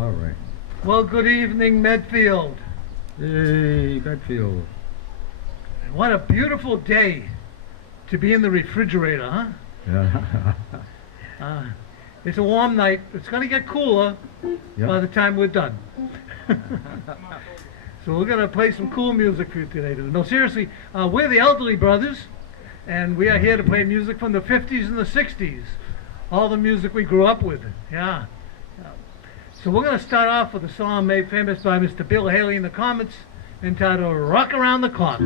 All right. Well, good evening, Medfield. Hey, Medfield. What a beautiful day to be in the refrigerator, huh? Yeah. It's a warm night. It's going to get cooler by the time we're done. So we're going to play some cool music for you today. No, seriously, we're the Elderly Brothers, and we are here to play music from the 50s and the 60s. All the music we grew up with. Yeah. So we're going to start off with a song made famous by Mr. Bill Haley in the Comets entitled Rock Around the Clock.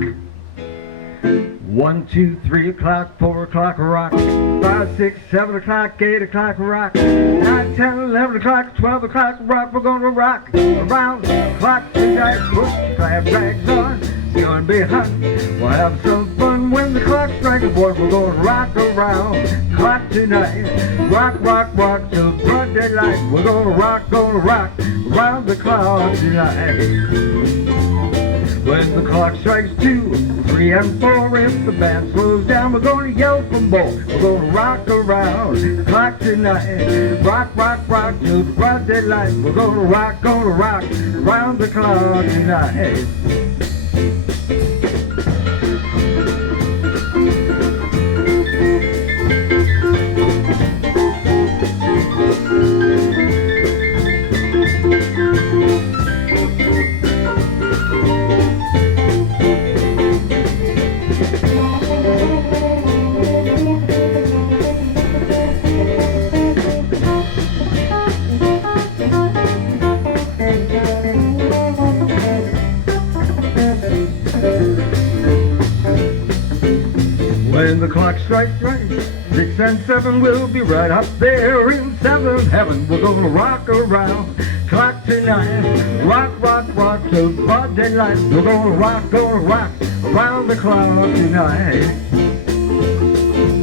1, 2, 3 o'clock, 4 o'clock, rock. 5, 6, 7 o'clock, 8 o'clock, rock. 9, 10, 11 o'clock, 12 o'clock, rock. We're gonna rock around the clock tonight. Put your glad rags on, it's gonna be hot. We'll have some fun when the clock strikes a boy. We're gonna rock around the clock tonight. Rock, rock, rock till broad daylight. We're gonna rock around the clock tonight. When the clock strikes 2, 3, and 4, if the band slows down, we're gonna yell for more. We're gonna rock around the clock tonight. Rock, rock, rock till the broad daylight. We're gonna rock around the clock tonight. When the clock strikes right, 6 and 7, we'll be right up there in 7th heaven. We're gonna rock around clock tonight. Rock, rock, rock till broad daylight. We're gonna rock around the clock tonight.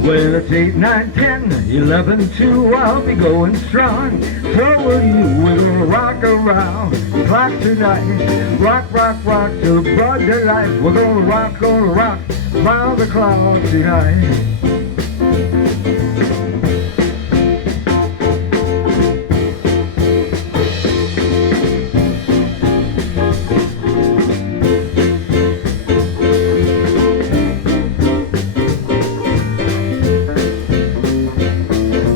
When it's 8, 9, 10, 11, 2, I'll be going strong. So will you. We're gonna rock around the clock tonight. Rock, rock, rock till broad daylight. We're gonna rock around the clock tonight.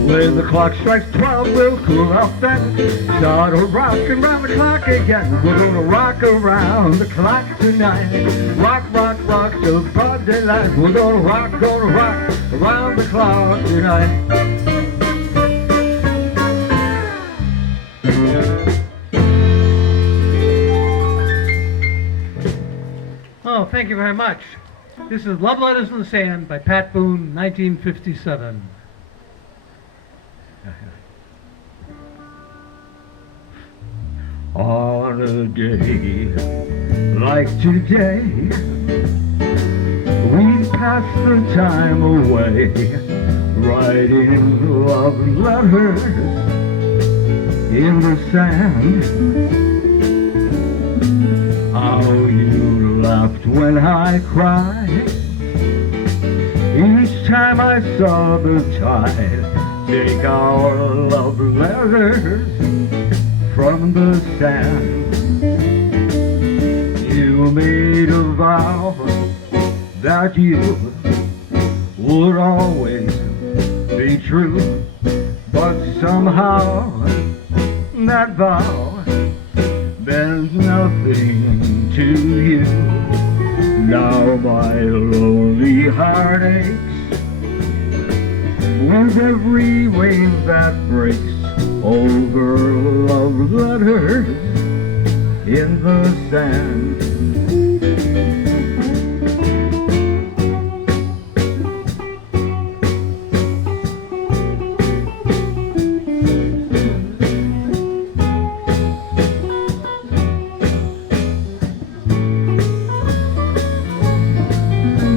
When the clock strikes 12, we'll cool off then. Start a rockin' round the clock again. We're gonna rock around the clock tonight. Rock, rock, rock till broad daylight. We're gonna rock around the clock tonight. Oh, thank you very much. This is Love Letters in the Sand by Pat Boone, 1957. On a day like today, we pass the time away, writing love letters in the sand. How you laughed when I cried each time I saw the tide take our love letters from the sand. You made a vow that you would always be true, but somehow that vow meant nothing to you. Now my lonely heart aches with every wave that breaks over love letters in the sand.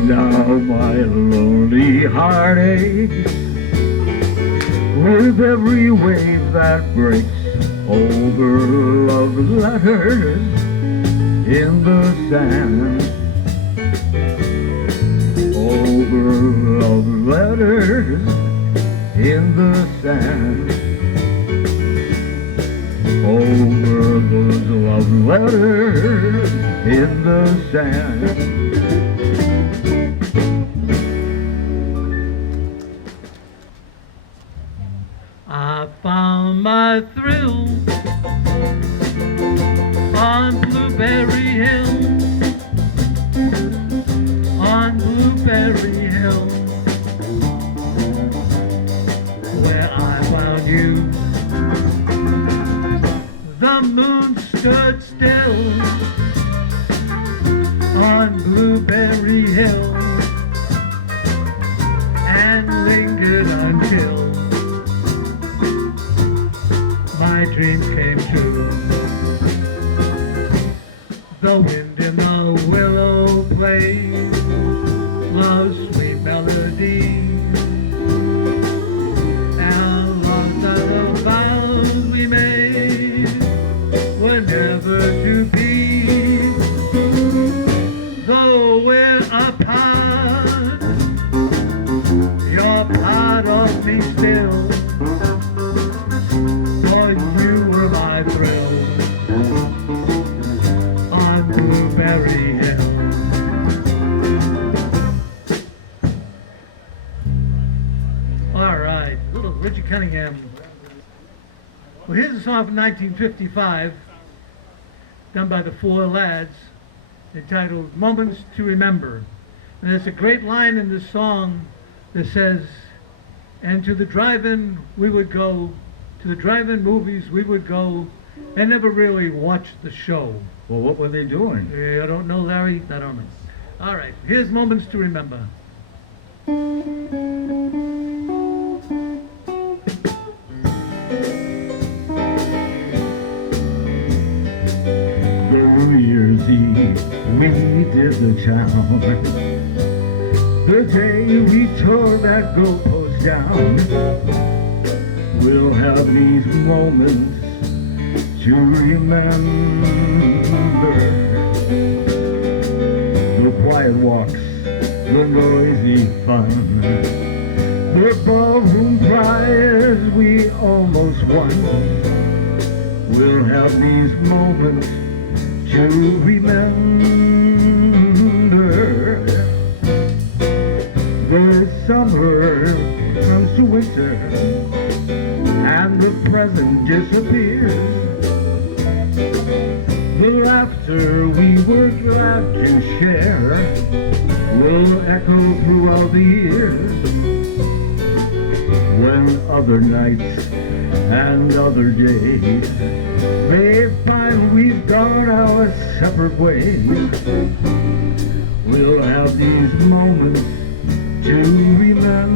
Now my lonely heart aches with every wave that breaks over love letters in the sand. Over love letters in the sand. over those love letters in the sand. I found my thrill on Blueberry Hill, on Blueberry Hill, where I found you. The moon stood still on Blueberry Hill and lingered until my dreams came true. The wind in the willow plays a sweet melody, and lost out of vows we made were never to be. Though we're apart, you're part of me still. You were my thrill on Blueberry Hill. All right, little Richard Cunningham. Well, here's a song from 1955, done by the Four Lads, entitled Moments to Remember. And there's a great line in this song that says, and to the drive-in we would go, to the drive-in movies we would go, and never really watched the show. Well, what were they doing? I don't know, Larry. I don't know. All right, here's Moments to Remember. New Year's Eve, we did the town. The day we tore that goalpost down. We'll have these moments to remember. The quiet walks, the noisy fun, the ballroom prize we almost won. We'll have these moments to remember. The summer comes to winter, and the present disappears. The laughter we were glad to share will echo throughout the years. When other nights and other days may find we've gone our separate ways, we'll have these moments to remember.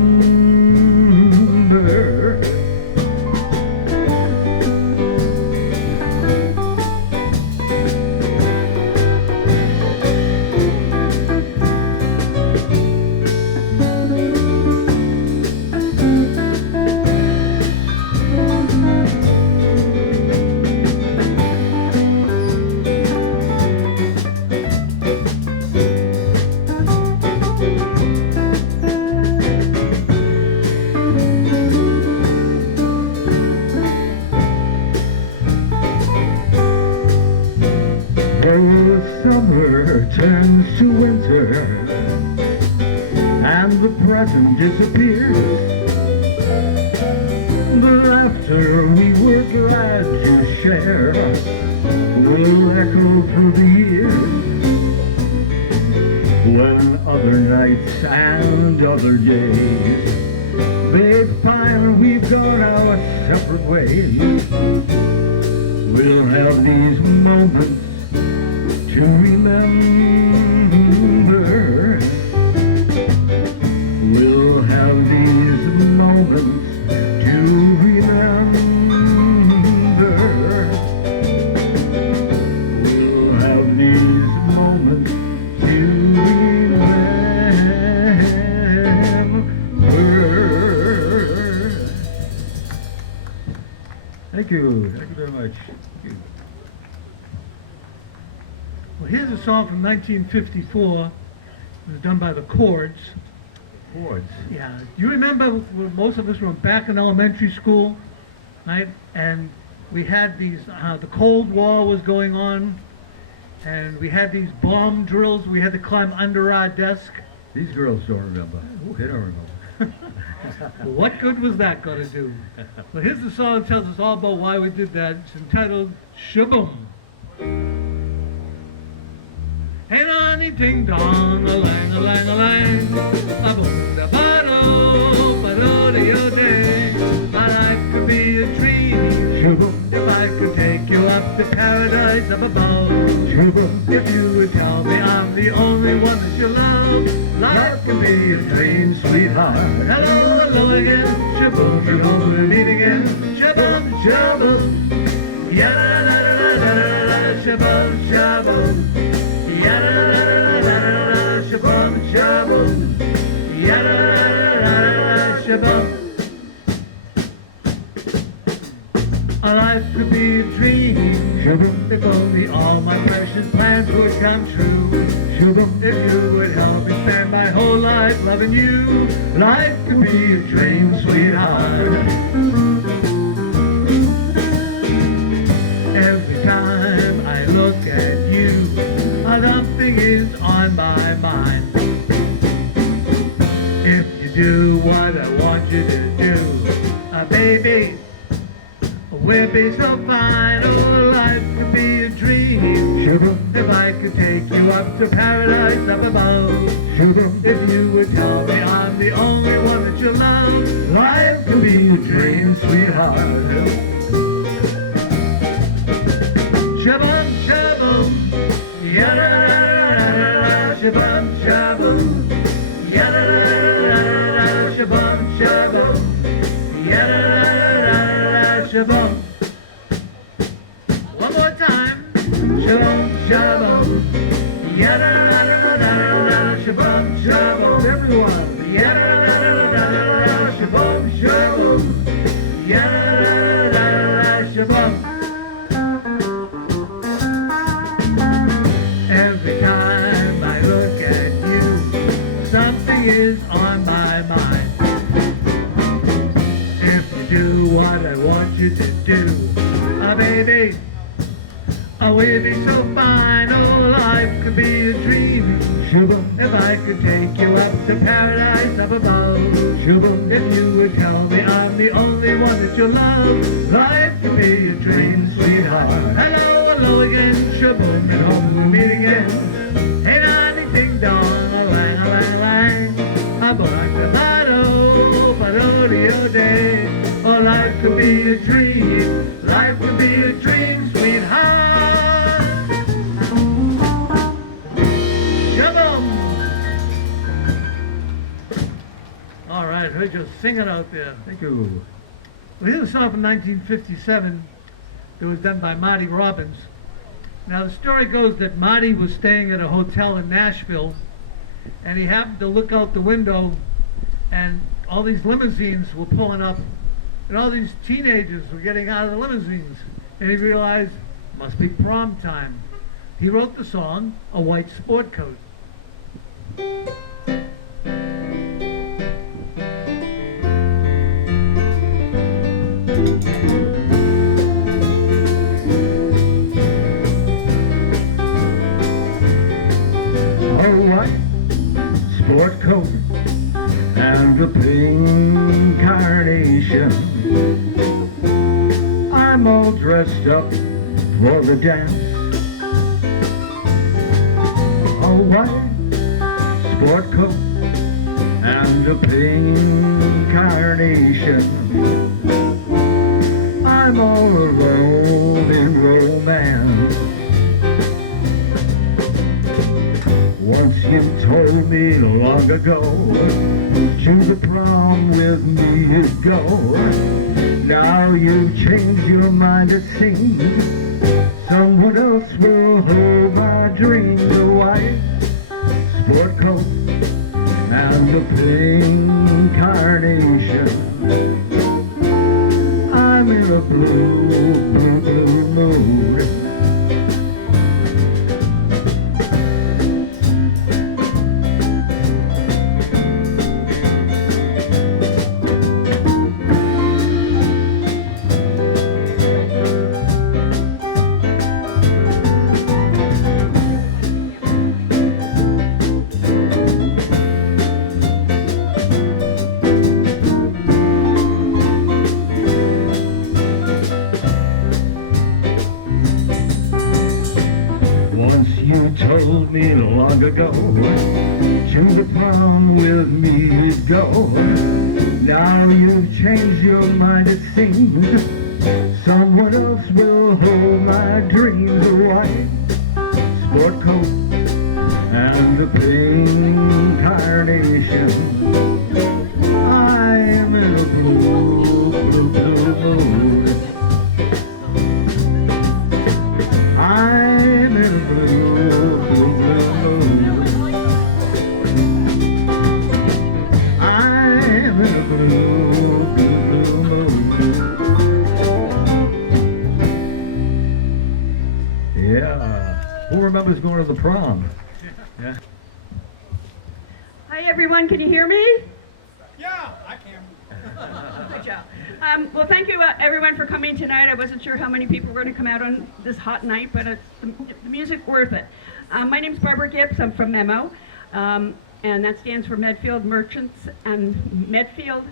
The summer turns to winter, and the present disappears. The laughter we were glad to share will echo through the years. When other nights and other days they find we've gone our separate ways, we'll have these moments to remember. We'll have these moments to remember. We'll have these moments to remember. Thank you. Thank you very much. Thank you. Well, here's a song from 1954. It was done by the Chords. Chords? Yeah. You remember when most of us were back in elementary school, right? And we had these, the Cold War was going on, and we had these bomb drills. We had to climb under our desk. These girls don't remember. They don't remember. Well, what good was that going to do? Well, here's the song that tells us all about why we did that. It's entitled Shaboom. Hey, nani, ding dong, a lang, a lang, a lang, a boom, da ba do, ba do, da yo day. My life could be a dream. Shaboom. If I could take you up to paradise up above. Shaboom. If you would tell me I'm the only one that you love. Life could be a dream, sweetheart. Hello, hello again. Shaboom, shaboom, we'll meet again. Shaboom, shaboom. Ya la la la la la la, shaboom, shaboom. Ya la la la la la la, shaboom, shaboom. Ya la la la la la, shaboom. Our life could be a dream. Shaboom. If only all my precious plans would come true. Shaboom. If you would help me spend my whole life loving you. Life could be a dream, sweetheart. Every time I look at you, something is on my mind. If you do what I want you to do, baby, we'll be so fine. Oh, life could be a dream. Shaboom. If I could take you up to paradise up above. Shaboom. If you would tell me I'm the only one that you love. Life could be a dream, sweetheart. Shaboom, shaboom, ya la la la la, shaboom, shaboom, ya la la la la, shaboom, shaboom, ya la la la, shaboom. One more time. Shaboom, shaboom, ya la la la la, shaboom, shaboom. Everyone, ya la la la la, shaboom, shaboom, ya la la la, shaboom. Every time I look at you, something is on my mind. If you do what I want you to do, baby, we'll be so fine. Oh, life could be a dream. Shaboom. If I could take you up to paradise up above. Shaboom. If you would tell me I'm the only one that you love. Life could be a dream, sweetheart. Hello, hello again. Shaboom, and home we'll meet again. Hey, nani, ding dong, a lang, a lang, a lang. A ba-da-ba-do, ba-do-de-o day. Oh, life could be a dream. Life could be a dream, sweetheart. Shaboom. All right, heard you singing out there. Thank you. Well, here's a song from 1957 that was done by Marty Robbins. Now, the story goes that Marty was staying at a hotel in Nashville, and he happened to look out the window, and all these limousines were pulling up, and all these teenagers were getting out of the limousines. And he realized, must be prom time. He wrote the song, A White Sport Coat. Sport coat and a pink carnation. I'm all dressed up for the dance. A white sport coat and a pink carnation. I'm all alone in romance. Once you told me long ago, to the prom with me you'd go. Now you've changed your mind, it seems. Someone else will hold my dreams. A white sport coat and a pink carnation. I'm in a blue, blue, blue mood. go. To the prom with me go. Now you've changed your mind, it seems. Someone else will hold my dreams. A white sport coat and a pink carnation. I'm in a blue, blue, blue mood. I'm in a blue, blue, blue mood. I'm in a blue, blue, blue mood. Yeah. Who remembers going to the prom? Yeah. Hi everyone, can you hear me? Yeah, I can. Good job. Well, thank you everyone for coming tonight. I wasn't sure how many people were going to come out on this hot night, but it's the music worth it. My name's Barbara Gibbs. I'm from MEMO, and that stands for Medfield Merchants and Medfield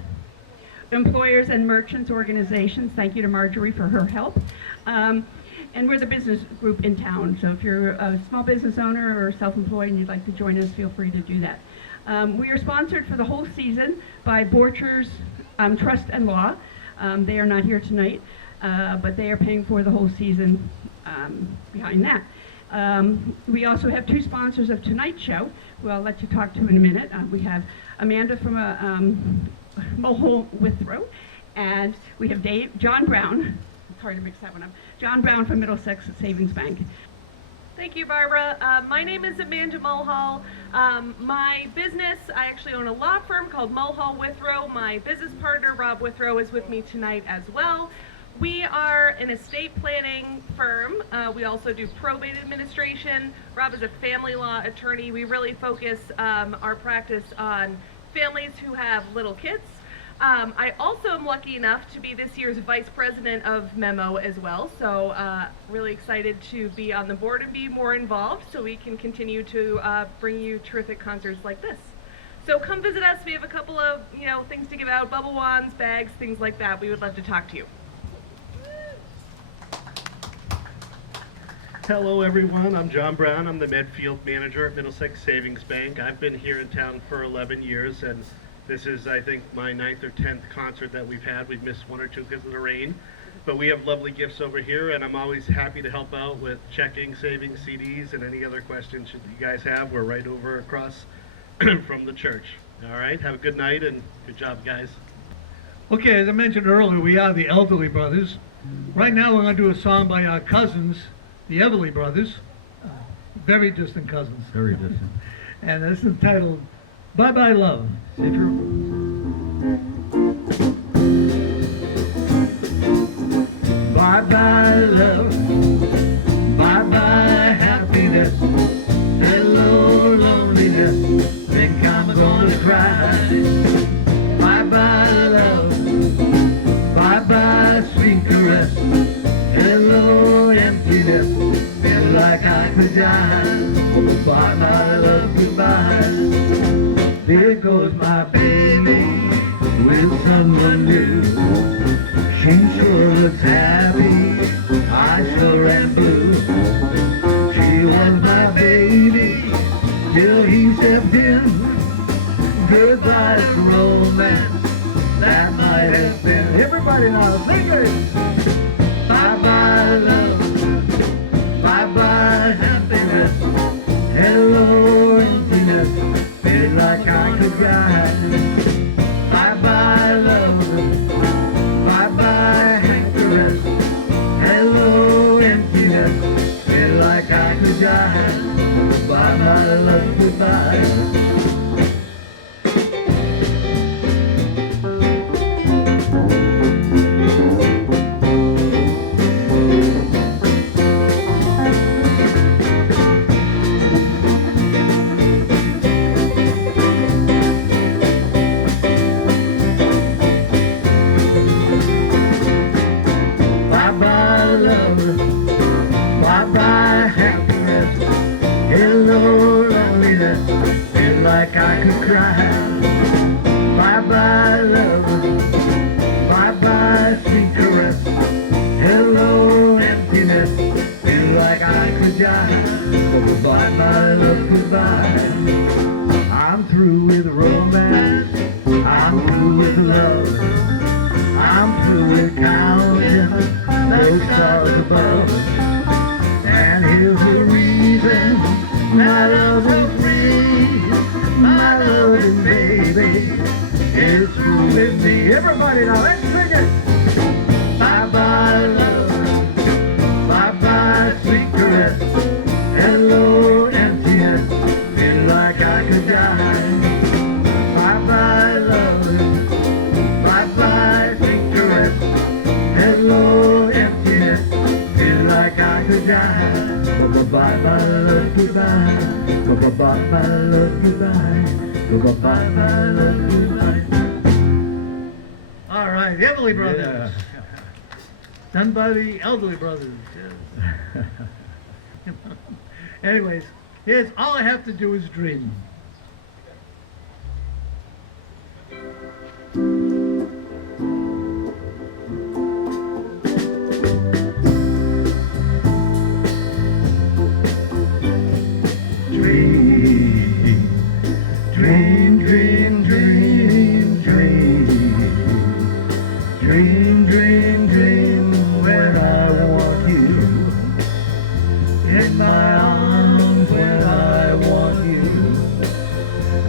Employers and Merchants Organizations. Thank you to Marjorie for her help. And we're the business group in town, so if you're a small business owner or self-employed and you'd like to join us, feel free to do that. We are sponsored for the whole season by Borchers Trust and Law. They are not here tonight, but they are paying for the whole season behind that. We also have two sponsors of tonight's show, who I'll let you talk to in a minute. We have Amanda from Mulhall Withrow, and we have John Brown. It's hard to mix that one up. John Brown from Middlesex Savings Bank. Thank you, Barbara. My name is Amanda Mulhall. My business, I actually own a law firm called Mulhall Withrow. My business partner, Rob Withrow, is with me tonight as well. We are an estate planning firm. We also do probate administration. Rob is a family law attorney. We really focus our practice on families who have little kids. I also am lucky enough to be this year's vice president of MEMO as well, so really excited to be on the board and be more involved so we can continue to bring you terrific concerts like this. So come visit us. We have a couple of things to give out, bubble wands, bags, things like that. We would love to talk to you. Hello everyone, I'm John Brown. I'm the Medfield manager at Middlesex Savings Bank. I've been here in town for 11 years and this is, I think, my 9th or 10th concert that we've had. We've missed one or two because of the rain. But we have lovely gifts over here, and I'm always happy to help out with checking, saving CDs, and any other questions you guys have. We're right over across from the church. All right, have a good night, and good job, guys. Okay, as I mentioned earlier, we are the Elderly Brothers. Right now we're going to do a song by our cousins, the Everly Brothers. Very distant cousins. Very distant. And this is entitled Bye Bye Love. See if you're... Bye bye love, bye bye happiness, hello loneliness, think I'm gonna cry. Bye bye love, bye bye sweet caress, hello emptiness, feel like I could die. Bye bye love, goodbye. There goes my baby with someone new. She sure looks happy, I sure am blue. She was my baby till he stepped in. Goodbye to romance, that might have been. Everybody now, sing it! Bye bye love, bye bye happiness, hello emptiness, feel like I could die. Bye bye love, bye bye happiness, hello emptiness, feel like I could die. Bye bye love, goodbye. Like I could cry. Bye bye love, bye bye sweet caress, hello emptiness, feel like I could die. Bye bye love, goodbye. through with romance. I'm through with love. I'm through with counting those stars above. And here's the reason my love is free. My loving baby is through with me. Everybody now, let's sing it. Bye-bye love. Bye-bye sweet caress. Hello emptiness. Feel like I could die. Bye-bye love. Bye-bye sweet caress. Hello emptiness. Feel like I could die. Bye-bye my love goodbye. Bye-bye my love goodbye. Bye-bye my love goodbye. All right, the Everly Brothers. Done by the Elderly Brothers. Yes. Anyways, here's All I Have to Do Is Dream. Dream, dream, dream, dream, dream, dream, dream, when I want you in my arms, when I want you,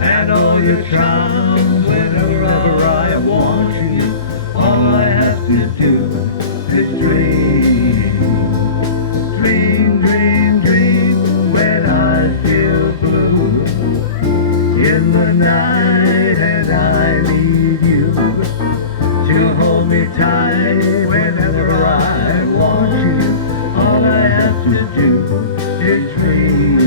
and all your charms whenever I want you. All I have to do is dream, dream, dream, dream, when I feel blue in the night, and I need you to hold me tight whenever I want you. All I have to do is dream.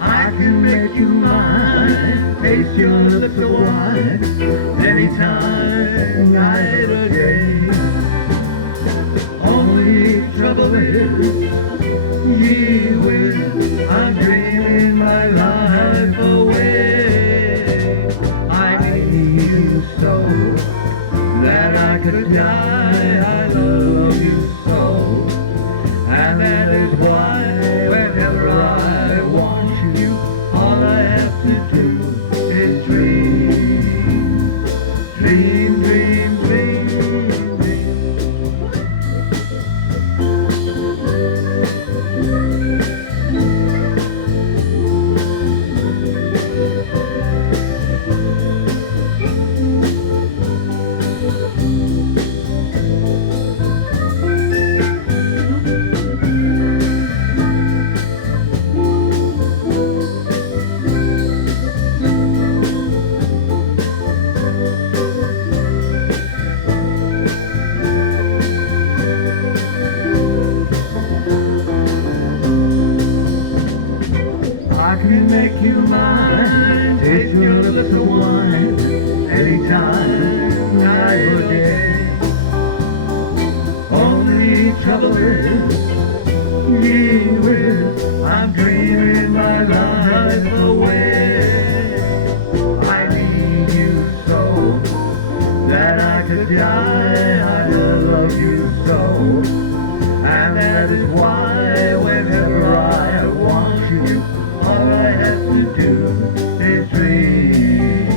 I can make you mine, taste your lips of wine, anytime, night or day. Only trouble is, gee whiz, I'm dreaming my life away. I need you so that I could die. I love you so, and that is why whenever I want you, all I have to do is dream, dream, dream, dream, dream. I can make you mine, taste your lips of wine, anytime, night or day. Only trouble is, gee whiz, I'm dreaming my life away. I need you so that I could die. I love you so, and that is why whenever I want you, all I have to do is dream,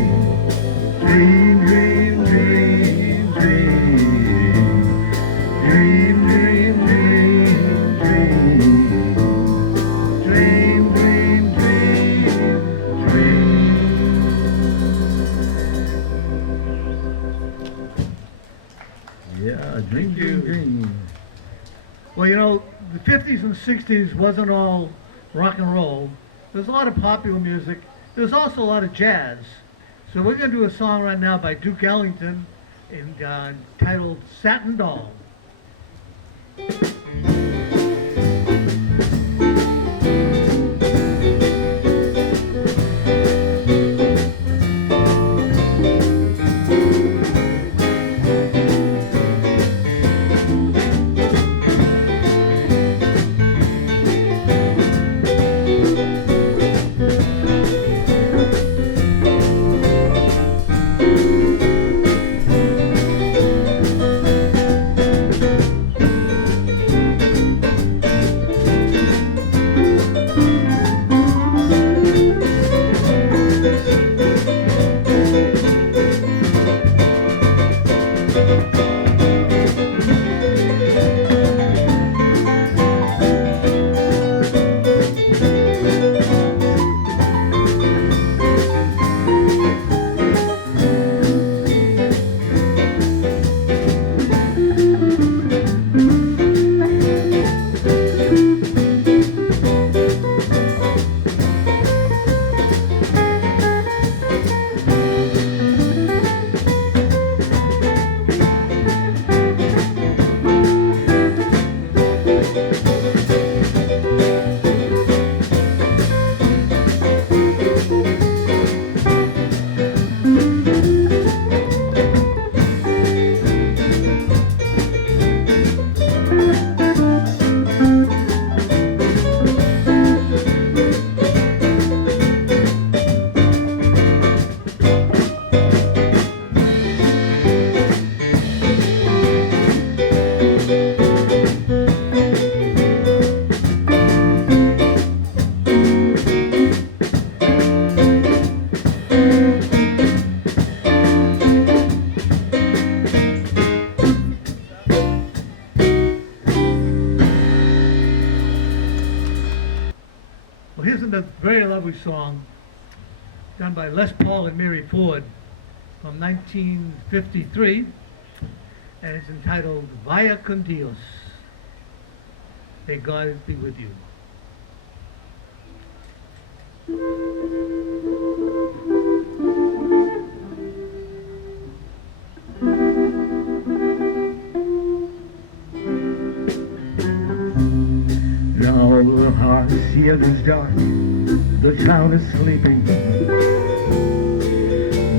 dream, dream, dream, dream, dream, dream, dream, dream, dream, dream, dream, dream. Yeah, dream, dream, dream. Well, you know, the 50s and 60s wasn't all rock and roll. There's a lot of popular music. There's also a lot of jazz. So we're going to do a song right now by Duke Ellington titled Satin Doll. lovely song done by Les Paul and Mary Ford from 1953, and it's entitled Vaya con Dios. May God be with you. Now the hacienda is dark, the town is sleeping.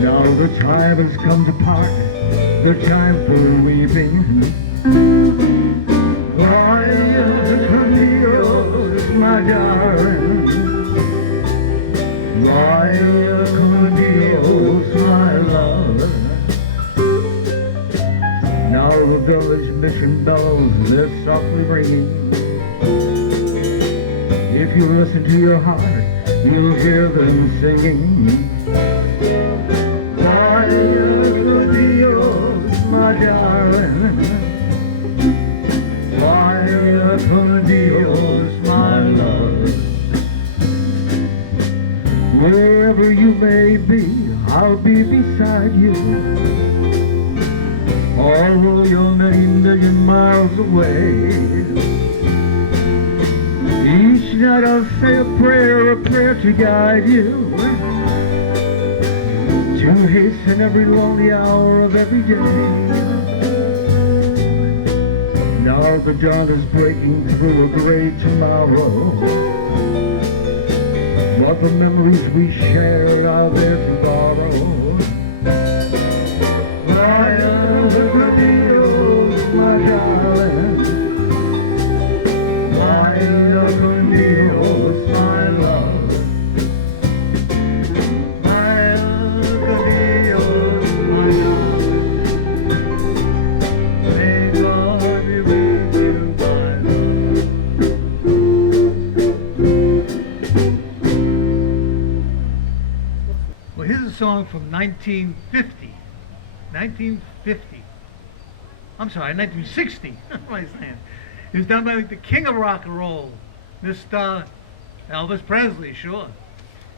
Now the time has come to part, the time for weeping. Vaya con Dios, my darling. Vaya con Dios, my love. Now the village mission bells, they're softly ringing. If you listen to your heart, you'll hear them singing. Vaya con Dios, my darling. Vaya con Dios, my love. Wherever you may be, I'll be beside you. Although you're many million miles away, each night I'll say a prayer to guide you, to hasten every lonely hour of every day. Now the dawn is breaking through a gray tomorrow, but the memories we shared are there to borrow. Vaya con Dios, my darling. Vaya con Dios, my love. Vaya con Dios, my darling. May God be with you, my love. Well, here's a song from 1950. 1950. I'm sorry, 1960. What am I saying? It was done by the king of rock and roll, Mr. Elvis Presley, sure.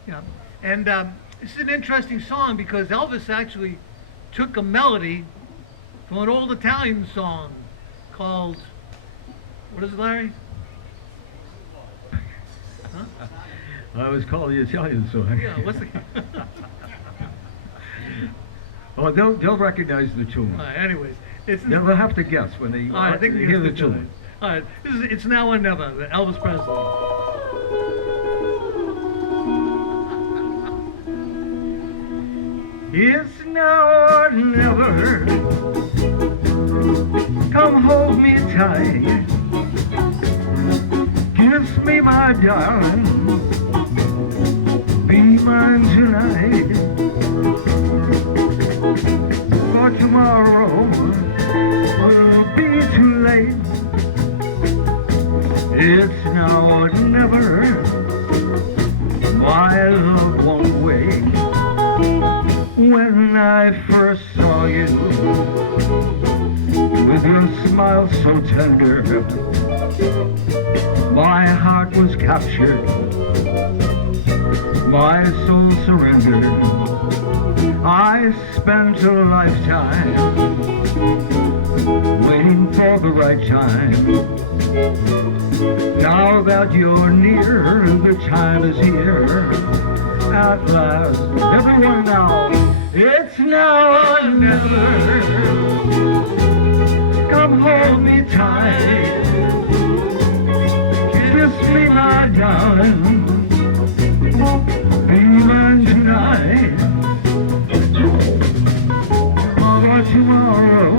Yeah. And this is an interesting song because Elvis actually took a melody from an old Italian song called, what is it, Larry? Huh? I was called the Italian song. Yeah, what's the... Oh, they'll recognize the tune. Anyways, They'll have to guess when they I think we hear the can do it. tune. All right, It's Now or Never, Elvis Presley. It's now or never. Come hold me tight. Kiss me, my darling. Be mine tonight. For tomorrow will be too late. It's now or never. My love won't wait. When I first saw you, with your smile so tender, my heart was captured, my soul surrendered. I spent a lifetime waiting for the right time. Now that you're near, the time is here. At last, everyone now, it's now or never. Come hold me tight. Kiss me, my darling. Be mine tonight. For tomorrow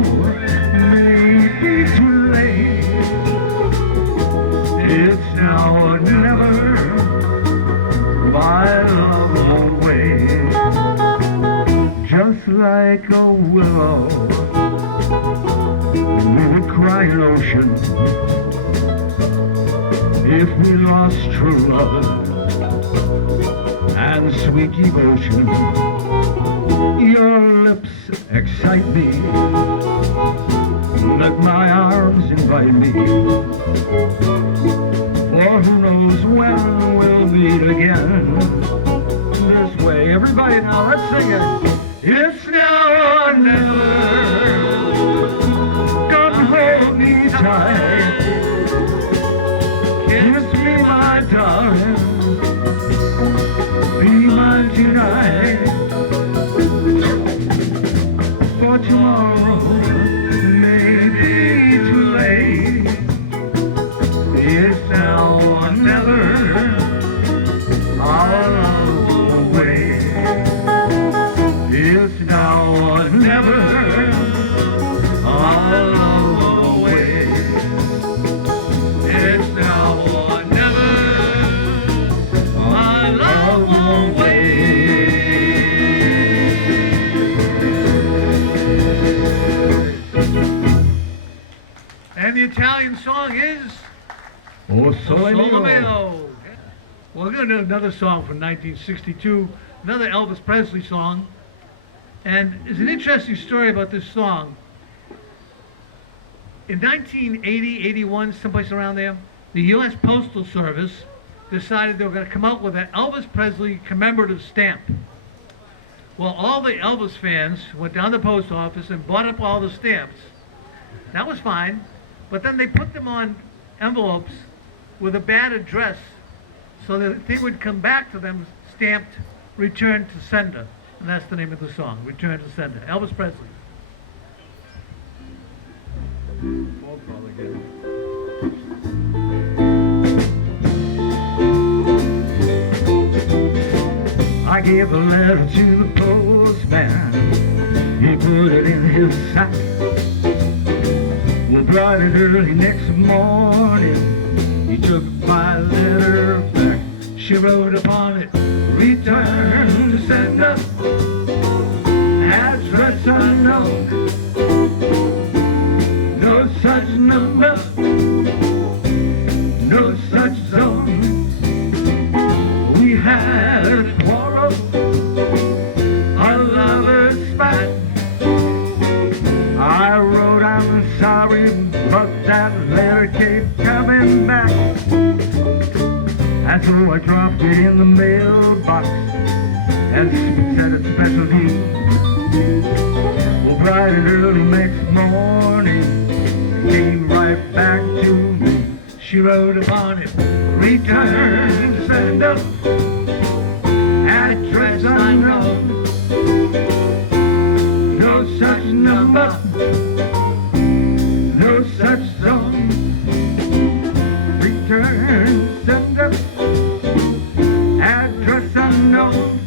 may be too late. It's now or never. My love won't wait. Just like a willow with a crying ocean, if we lost true love and sweet devotion. Your lips excite me, let my arms invite me, for who knows when we'll meet again. this way. Everybody now, let's sing it. It's now or never. Come hold me tight. Kiss me, my darling. Be mine tonight. For tomorrow may be too late. It's now or never. Our love will wait. It's now or never. Our love will wait. It's now or never. Our love will wait. And the Italian song is Oh, Sole Mio. Well, we're going to do another song from 1962, another Elvis Presley song. And there's an interesting story about this song. In 1980, 81, someplace around there, the U.S. Postal Service decided they were going to come out with an Elvis Presley commemorative stamp. Well, all the Elvis fans went down to the post office and bought up all the stamps. That was fine, but then they put them on envelopes with a bad address so that they would come back to them stamped Return to Sender. And that's the name of the song, Return to Sender. Elvis Presley. I gave a letter to the postman. He put it in his sack. Well, bright and early next morning, he took my letter back. She wrote upon it, return to sender, address unknown, no such number, no such zone. We had a quarrel, a lover's spat. I wrote I'm sorry, but that letter kept coming back. And so I dropped it in the mailbox and said it's special news. Well, bright and early next morning, it came right back to me. She wrote upon it, return to sender, address unknown, no such number, no such zone. Return to sender, address unknown,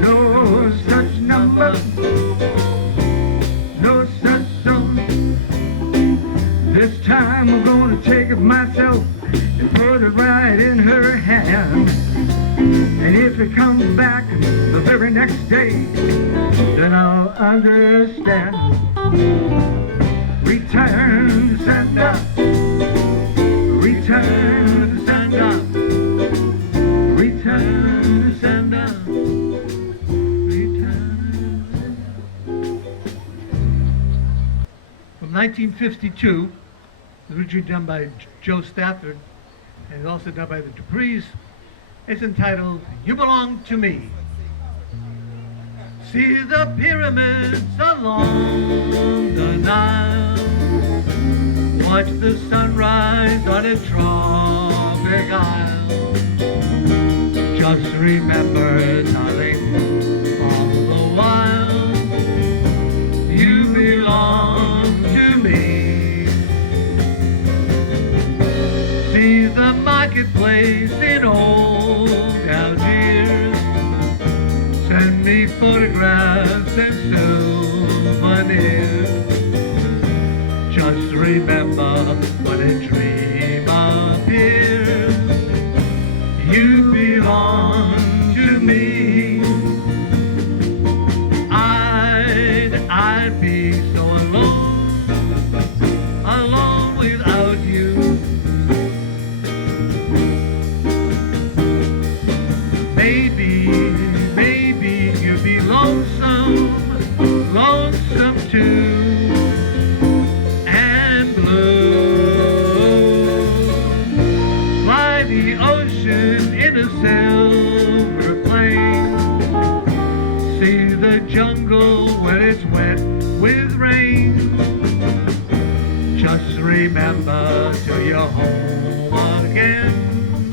no such number, no such zone. This time I'm gonna take it myself and put it right in her hand. And if it comes back the very next day, then I'll understand. Return to sender, return to sender, return to sender, return. From 1952, originally done by Joe Stafford, and also done by the Duprees. It's entitled, You Belong to Me. See the pyramids along the Nile. Watch the sunrise on a tropic isle. Just remember, darling, all the while, you belong to me. See the marketplace in old Algiers. Send me photographs and souvenirs. Just remember when a dream appears, you belong to me. I'd be so alone, alone without you. Maybe you'd be lonesome, lonesome too. The ocean in a sail the jungle when it's wet with rain. Just remember till you're home again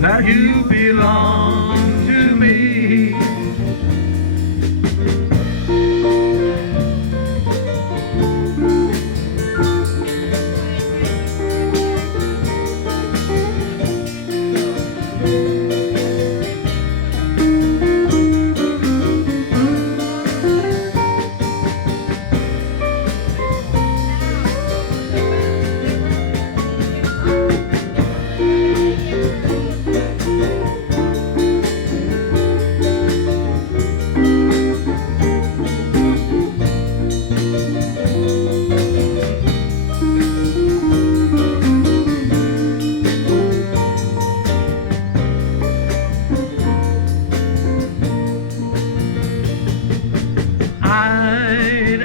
that you belong to me.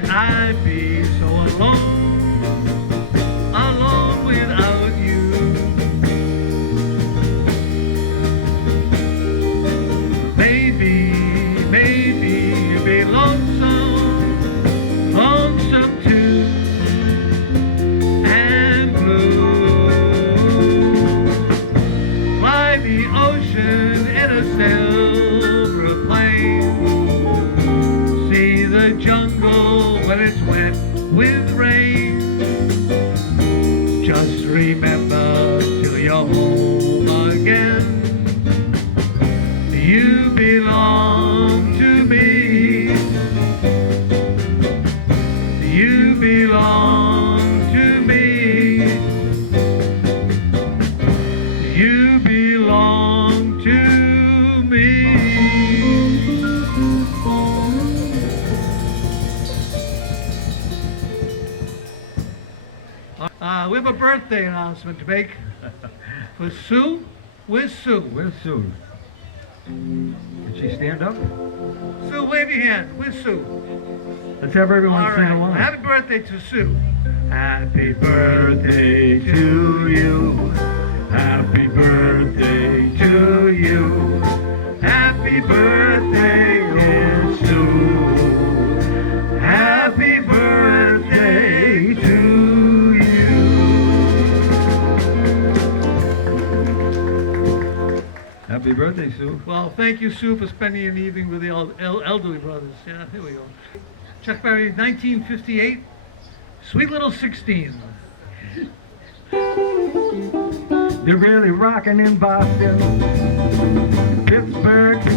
I'd be so alone without you. Maybe you'd be lonesome too, and blue. Fly the ocean in a silver plane. See the jungle when it's wet with rain. Just remember till you're home again, you belong to me. You belong to me. You belong to me. We have a birthday announcement to make for Sue. Where's Sue? Where's Sue? Did she stand up? Sue, wave your hand. Where's Sue? Let's have everyone All sing right. along. Happy birthday to Sue. Happy birthday to you. Happy birthday to you. Happy birthday, dear Sue. Happy birthday to you. Happy birthday, Sue. Well, thank you, Sue, for spending an evening with the elderly brothers. Yeah, here we go. Chuck Berry, 1958, Sweet Little 16. They're really rocking in Boston, Pittsburgh, PA.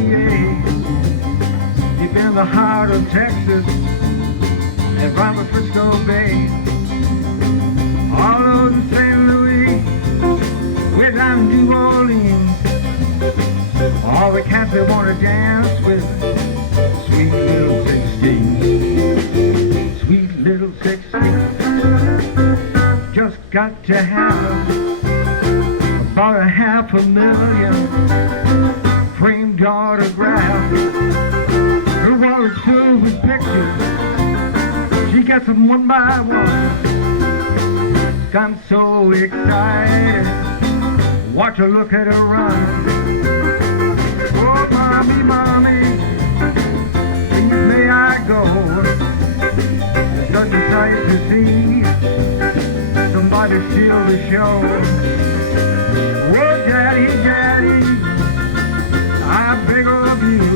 Deep in the heart of Texas, and from the Frisco Bay. All over St. Louis, we're down in New Orleans. All the cats that want to dance with Sweet Little 16. Sweet Little 16. Just got to have about a $500,000 framed autograph. Her wallet's filled with pictures. She gets them one by one. I'm so excited. Watch her look at her run. Oh, mommy, mommy, please may I go? It's such a sight to see. Somebody steal the show. Oh, daddy, daddy, I beg of you,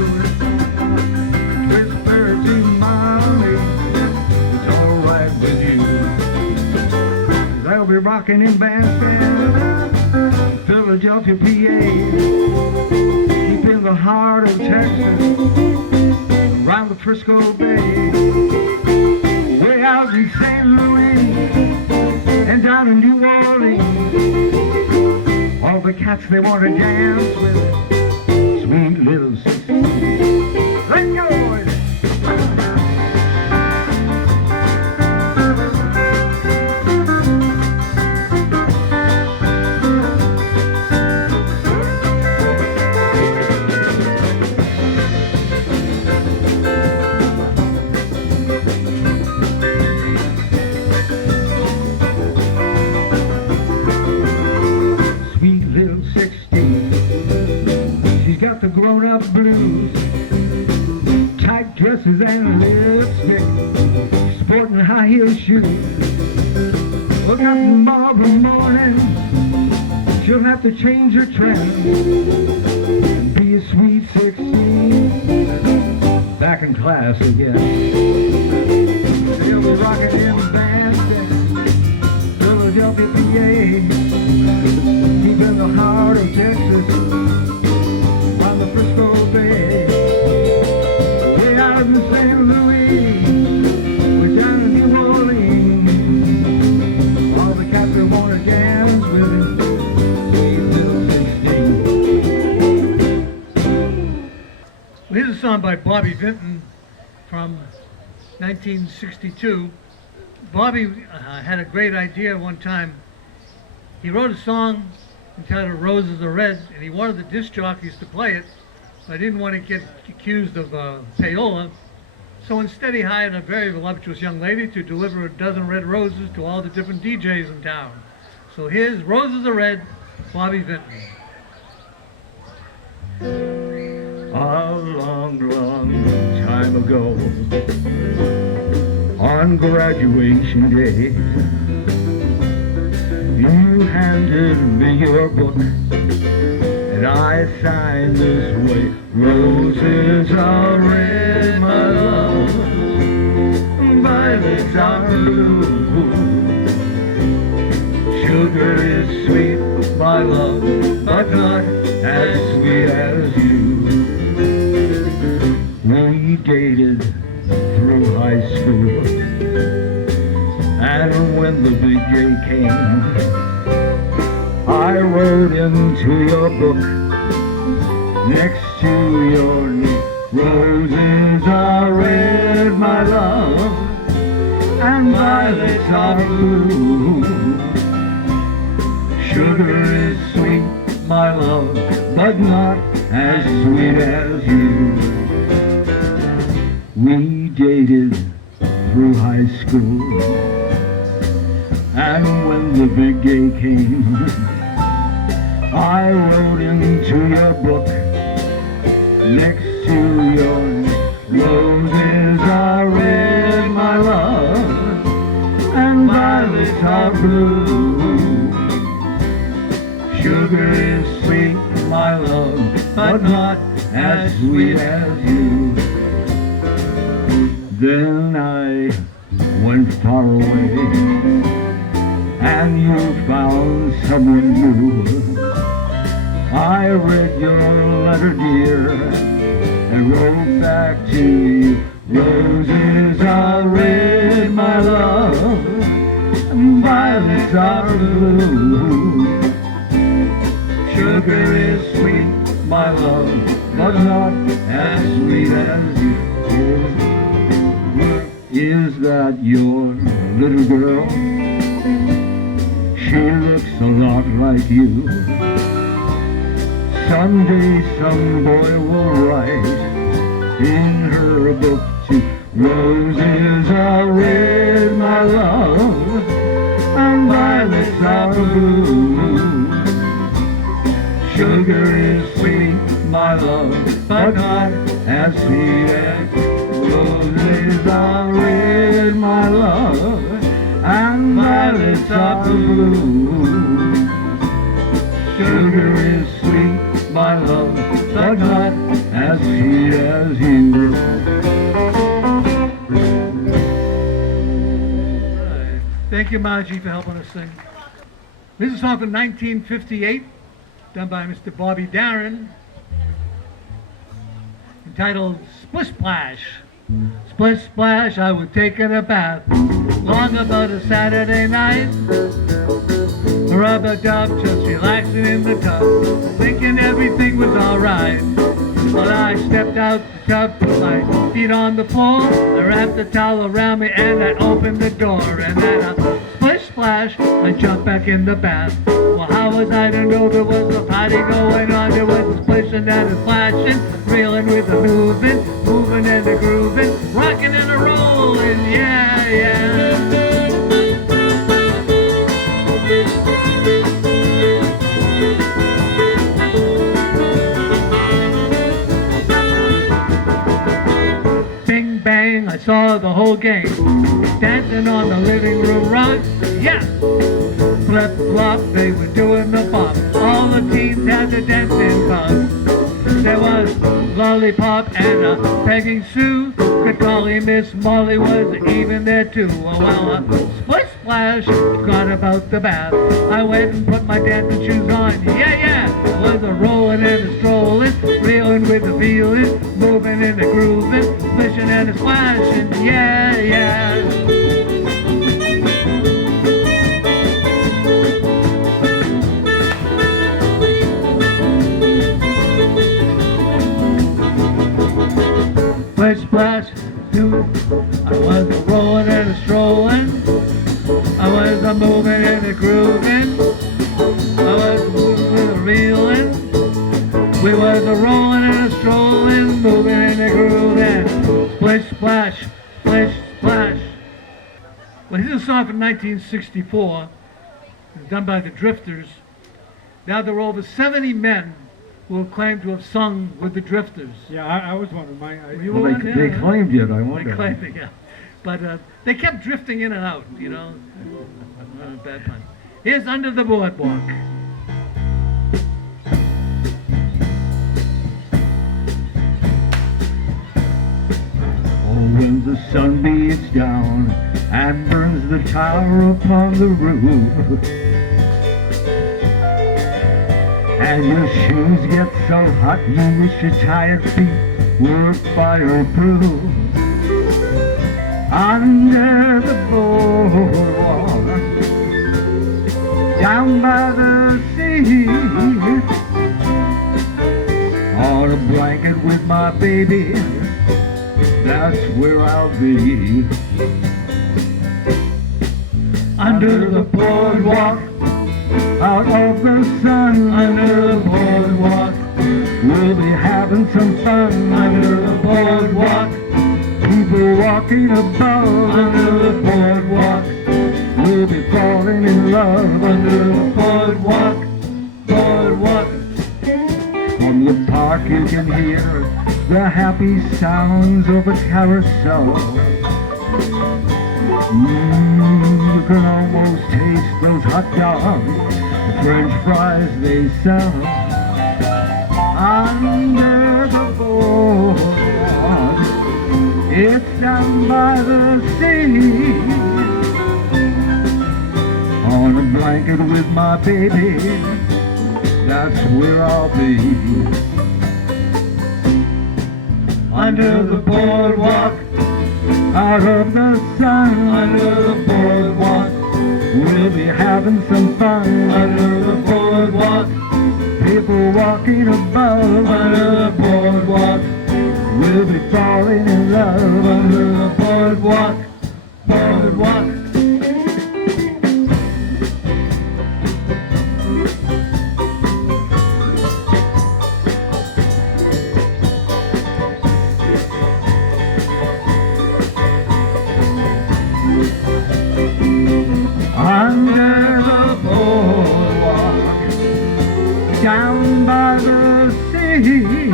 whisper to mommy, it's all right with you. They'll be rocking in bandstand, Philadelphia, PA, deep in the heart of Texas, around the Frisco Bay, way out in St. Louis, and down in New Orleans. All the cats they want to dance with Sweet Little 16. Let's go, boys! The grown-up blues, tight glasses and lipstick, sporting high heel shoes. Look out tomorrow morning, she'll have to change her trend and be a sweet 16, back in class again. They'll be rocking in the bandstand, Philadelphia, PA, deep in the heart of Texas, on the Frisco Bay. Way out in St. Louis, we're down in New Orleans. All the cats that wanna dance with him, sweet little 16. Well, here's a song by Bobby Vinton from 1962. Bobby had a great idea one time. He wrote a song entitled Roses Are Red, and he wanted the disc jockeys to play it, but didn't want to get accused of payola. So instead he hired a very voluptuous young lady to deliver a dozen red roses to all the different DJs in town. So here's Roses Are Red, Bobby Vinton. A long, long time ago, on graduation day, you handed me your book, and I signed this way. Roses are red, my love, violets are blue. Sugar is sweet, my love, but not as sweet as you. We dated through high school, and when the big day came, I wrote into your book, next to your name, roses are red, my love, and violets are blue. Sugar is sweet, my love, but not as sweet as you. We dated through high school, and when the big day came, I wrote into your book, next to your name, roses are red, my love, and violets are blue. Sugar is sweet, my love, but not as sweet as you. Then I went far away, and you found someone new. I read your letter, dear, and wrote back to you. Roses are red, my love, and violets are blue. Sugar is sweet, my love, but not as sweet as you. Is that your little girl? She looks a lot like you. Someday some boy will write in her book too. Roses are red, my love, and violets are blue. Sugar is sweet, my love, but not as sweet as roses are red, my love, and violets are blue. Sugar is sweet, my love, but not as sweet as you. Thank you, Margie, for helping us sing. This is a song from 1958, done by Mr. Bobby Darin, entitled Splish Splash. Splish splash, I was taking a bath, long about a Saturday night. Rub-a-dub, just relaxing in the tub, thinking everything was alright. But I stepped out the tub, put my feet on the floor, I wrapped the towel around me and I opened the door. And then I splish splash, I jumped back in the bath. Well, how was I to know there was a party going on? There was a splishing and a splashing, reeling with a moving, moving and a grooving, rocking and a rolling, yeah, yeah. Bing saw the whole game dancing on the living room rug. Yeah! Flip flop, they were doing the bop. All the teens had the dancing bug. There was Lollipop and a Peggy Sue. Good golly, Miss Molly was even there too. Oh well, splish splash, got about the bath. I went and put my dancing shoes on. Yeah, yeah, I was a rolling and a strolling, reeling with the feeling, moving and a grooving, splishing and a splashing. Yeah, yeah. Splish splash, do. I was a rolling and a strolling. I was a moving and a grooving. I was a moving and a reeling. We was a rolling and a strolling, moving and a grooving. Splish splash, splish splash. Well, here's a song from 1964. It was done by the Drifters. Now there are over 70 men who have claimed to have sung with the Drifters. Yeah, I was one of my. You Well, were they, one? they Yeah. claimed it. I They wonder. claimed it, yeah. But they kept drifting in and out, you know. Bad pun. Here's Under the Boardwalk. Oh, when the sun beats down and burns the tower upon the roof, and your shoes get so hot you wish your tired feet were fireproof. Under the boardwalk, down by the sea, on a blanket with my baby, that's where I'll be. Under the boardwalk, out of the sun. Under the boardwalk, we'll be having some fun. Under the boardwalk, people walking above. Under the boardwalk, we'll be falling in love. Under the boardwalk, boardwalk. From the park you can hear the happy sounds of a carousel. You can almost taste those hot dogs, French fries they sell. Under the boardwalk, it's down by the sea. On a blanket with my baby, that's where I'll be. Under the boardwalk, out of the sun. Under the boardwalk, we'll be having some fun. Under the boardwalk, people walking above. Under the boardwalk, we'll be falling in love. Under the boardwalk, boardwalk. Under the boardwalk, down by the sea,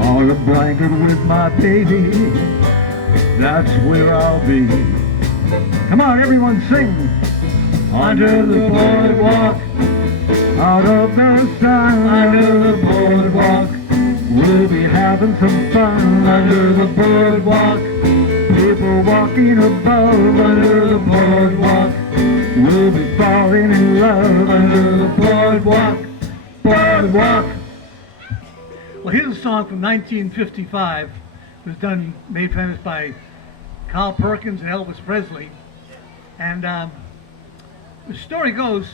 on a blanket with my baby, that's where I'll be. Come on, everyone, sing. Under the boardwalk, out of the sun. Under the boardwalk, we'll be having some fun. Under the boardwalk, people walking above. Under the boardwalk, we'll be falling in love. Under the boardwalk, boardwalk. Well, here's a song from 1955. It was made famous by Carl Perkins and Elvis Presley. And the story goes,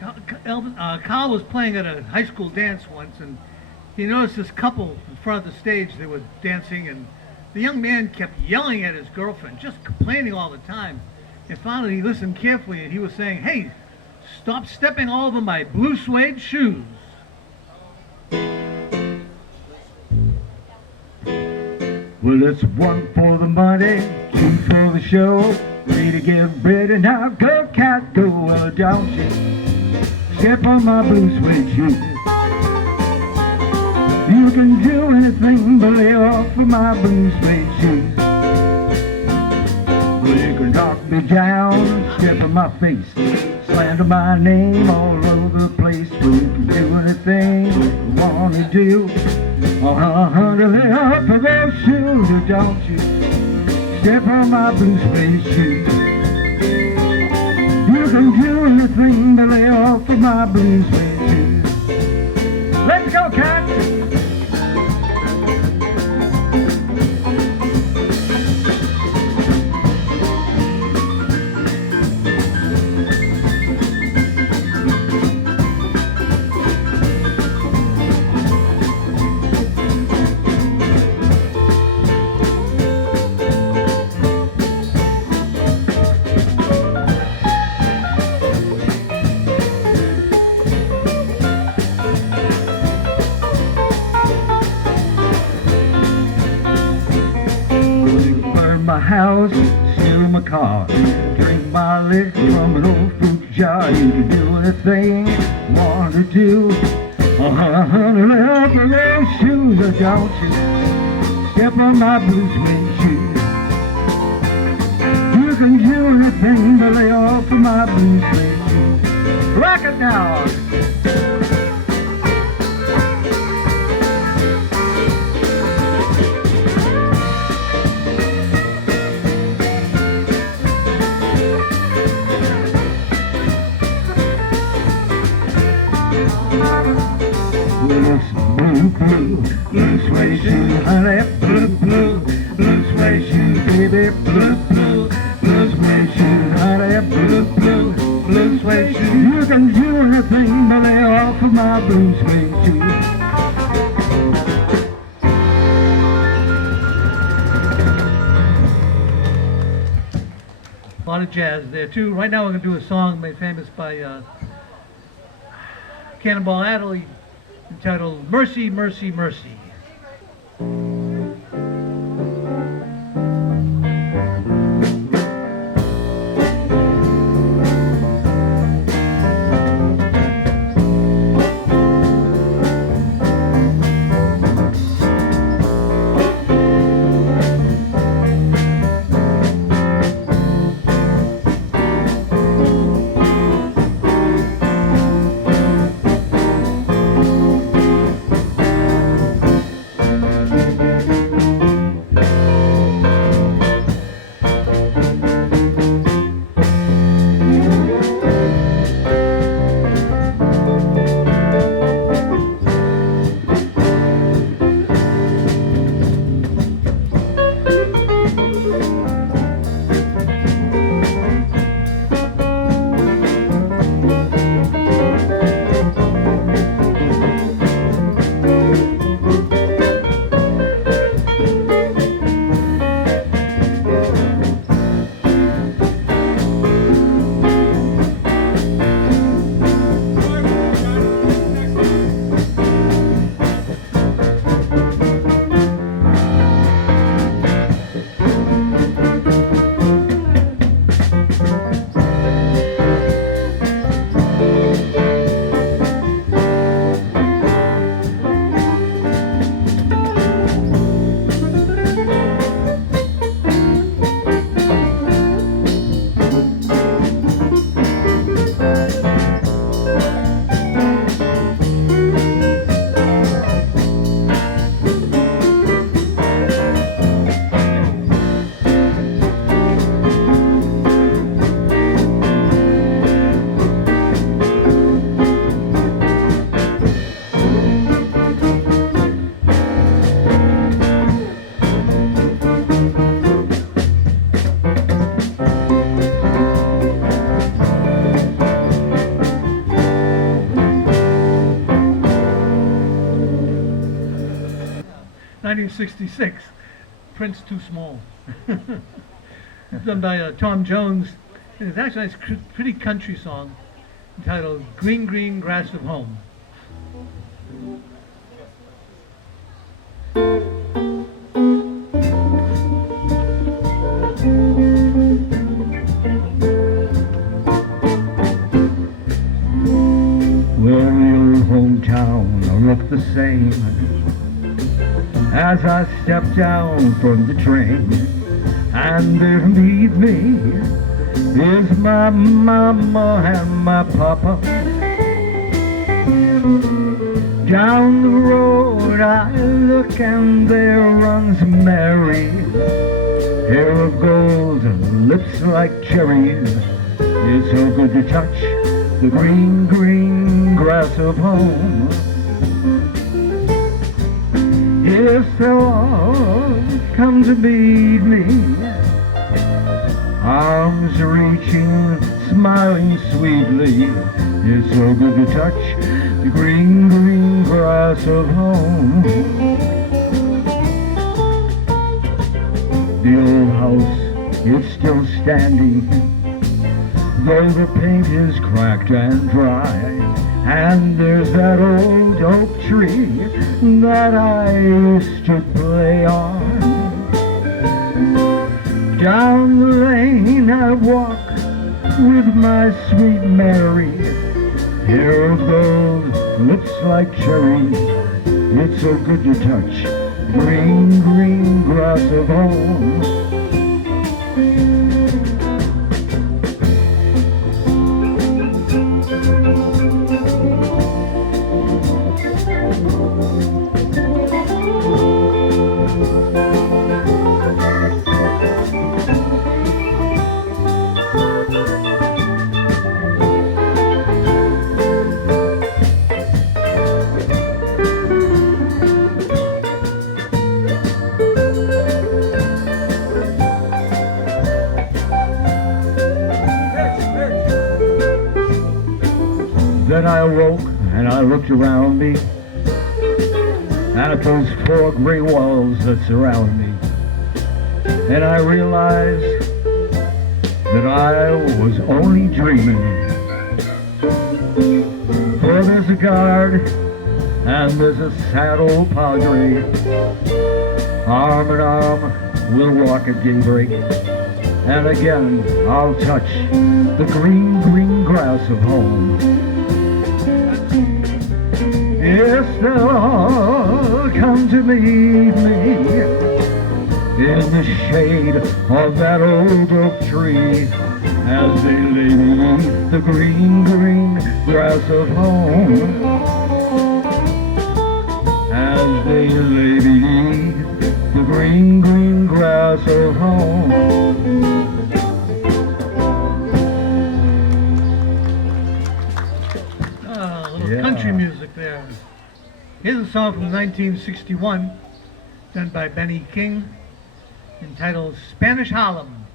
Carl was playing at a high school dance once, and he noticed this couple in front of the stage. They were dancing, and the young man kept yelling at his girlfriend, just complaining all the time. And finally he listened carefully, and he was saying, "Hey, stop stepping all over my blue suede shoes." Well, it's one for the money, two for the show. Three to get ready now. Go, cat, go. Well, don't you step on my blue suede shoes. You can do anything but lay off of my blue suede shoes. You can knock me down, step in my face, slander my name all over the place. But you can do anything you want to do. Honey, lay off of those shoes, don't you step on my blue suede shoes. You can do anything but lay off of my blue suede shoes. Let's go, cats! My house, steal my car, drink my liquor from an old fruit jar. You can do anything you want to do. Honey, lay off of those shoes, don't you step on my blue suede shoes. You can do anything but lay off of my blue suede shoes. Rock it now! Blue, blue, blue suede shoes, honey, blue, blue, blue suede shoes, baby, blue, blue, blue suede shoes, honey, blue, blue, blue suede shoes. You can do anything but lay off of my blue suede shoes. A lot of jazz there too. Right now we're going to do a song made famous by Cannonball Adderley, entitled Mercy, Mercy, Mercy. '66, Prince Too Small. It's done by Tom Jones. And it's actually a nice, pretty country song entitled Green, Green Grass of Home. Well, your hometown don't look the same as I step down from the train, and beneath me is my mama and my papa. Down the road I look and there runs Mary, hair of gold, lips like cherries. It's so good to touch the green, green grass of home. If they'll all come to meet me, arms reaching, smiling sweetly. It's so good to touch the green, green grass of home. The old house, it's still standing, though the paint is cracked and dry. And there's that old oak tree that I used to play on. Down the lane I walk with my sweet Mary, hair of gold, lips like cherries. It's so good to touch green, green grass of home. Then I awoke and I looked around me at those four gray walls that surround me, and I realized that I was only dreaming. For there's a guard and there's a sad old padre, arm in arm we'll walk at daybreak, and again I'll touch the green, green grass of home. Yes, they'll all come to meet me in the shade of that old oak tree, as they lay beneath the green, green grass of home. As they lay beneath the green, green grass of home. Country music there. Here's a song from 1961 done by Benny King entitled Spanish Harlem.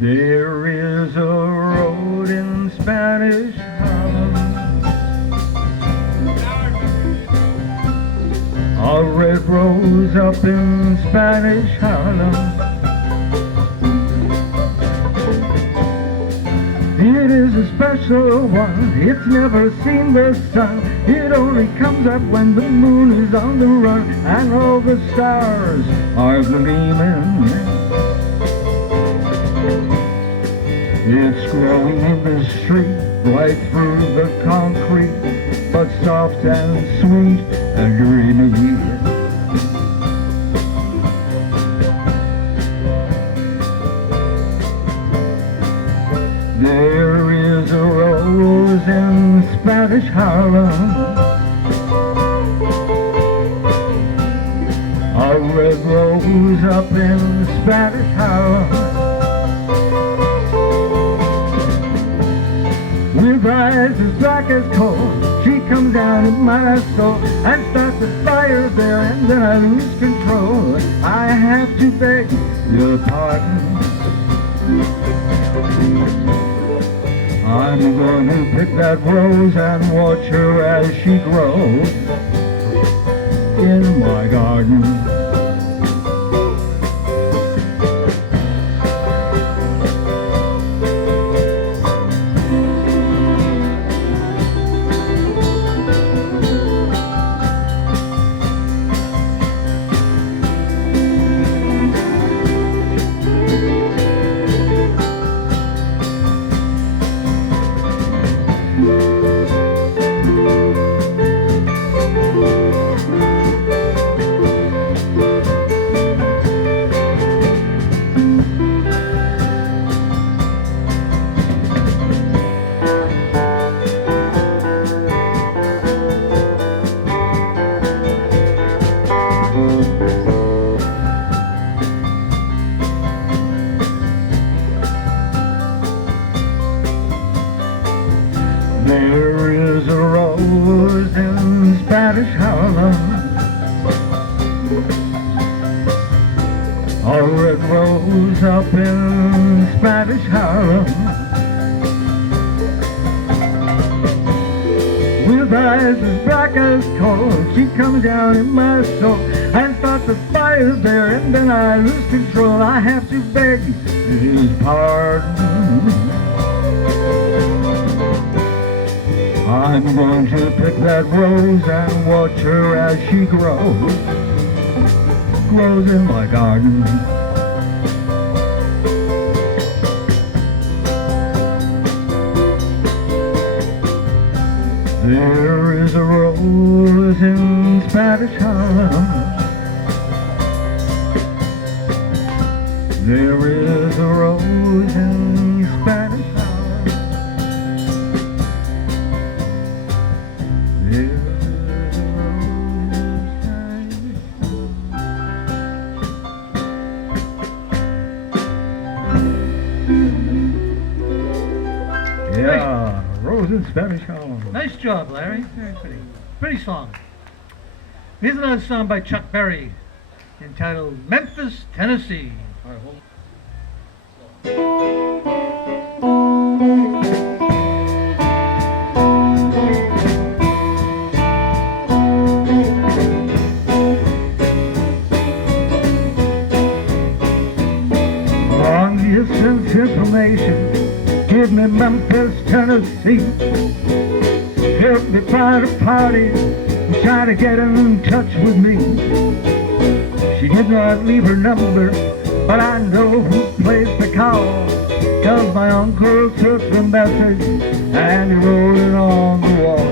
There is a road in Spanish Harlem, a red rose up in Spanish Harlem. It is a special one, it's never seen the sun. It only comes up when the moon is on the run, and all the stars are gleaming. It's growing in the street, right through the concrete, but soft and sweet and dreamy. There is a rose in Spanish Harlem, a red rose up in Spanish Harlem, with eyes as black as coal. She comes down in my soul and starts a fire there, and then I lose control. I have to beg your pardon. I'm going to pick that rose and watch her as she grows in my garden. There is a rose in Spanish Harlem, a red rose up in Spanish Harlem, with eyes as black as coal. She comes down in my soul and starts a fire there, and then I lose control. I have to beg his pardon. I'm going to pick that rose and watch her as she grows in my garden. There is a rose in Spanish Harlem. There is a rose in Spanish Harlem. There is a rose in Spanish Harlem. Yeah, rose in Spanish Harlem. Nice job, Larry. Very pretty. Pretty song. Here's another song by Chuck Berry entitled Memphis, Tennessee. Our home. Long distance information, give me Memphis, Tennessee. Help me find a party and try to get in touch with me. She did not leave her number, but I know who place to call, 'cause my uncle took the message and he wrote it on the wall.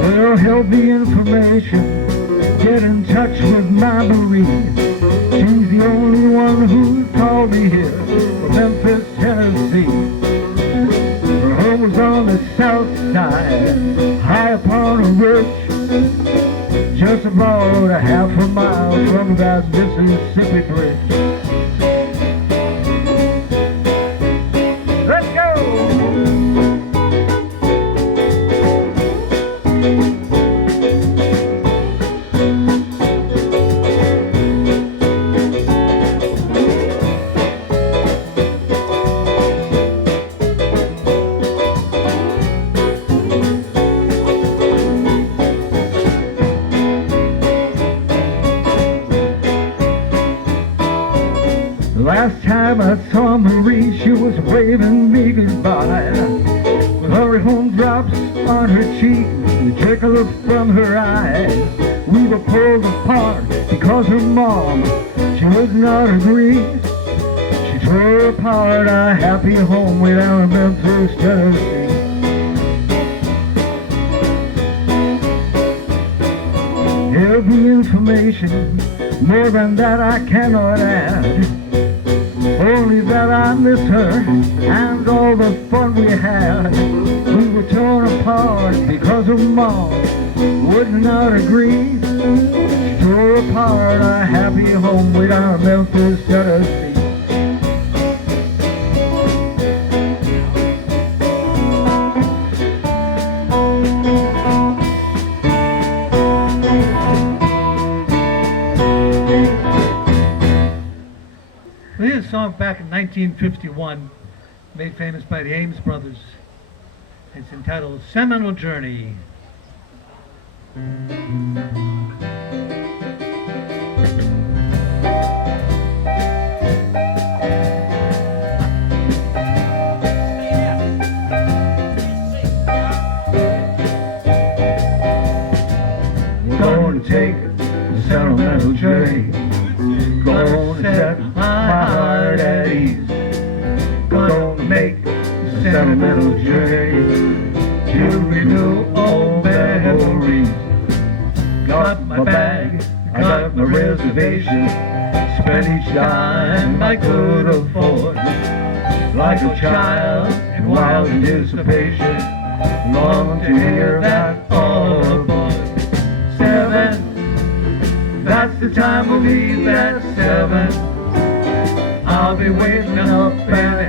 Well, help the information, get in touch with my Marie. She's the only one who's called me here from Memphis, Tennessee. Her home was on the south side, high upon a ridge, just about a half a mile from that Mississippi bridge. Let's go! Last time I saw Marie, she was waving me goodbye, with her home drops on her cheek, the trickle from her eyes. We were pulled apart because her mom, she would not agree. She tore apart our happy home way down in Memphis, Tennessee. Every information, more than that I cannot add. Only that I miss her and all the fun we had. We were torn apart because her mom would not agree. She tore apart our happy home way down in Memphis, Tennessee. Here's a song back in 1951, made famous by the Ames Brothers. It's entitled Seminole Journey. We're going to take a sentimental journey. Gonna set my heart at ease. Gonna make a sentimental journey to renew old memories. Got my bag, I got my reservation. Spent each dime I could afford. Like a child in wild anticipation, long to hear that all aboard. 7, that's the time we'll leave at 7. I'll be waiting up and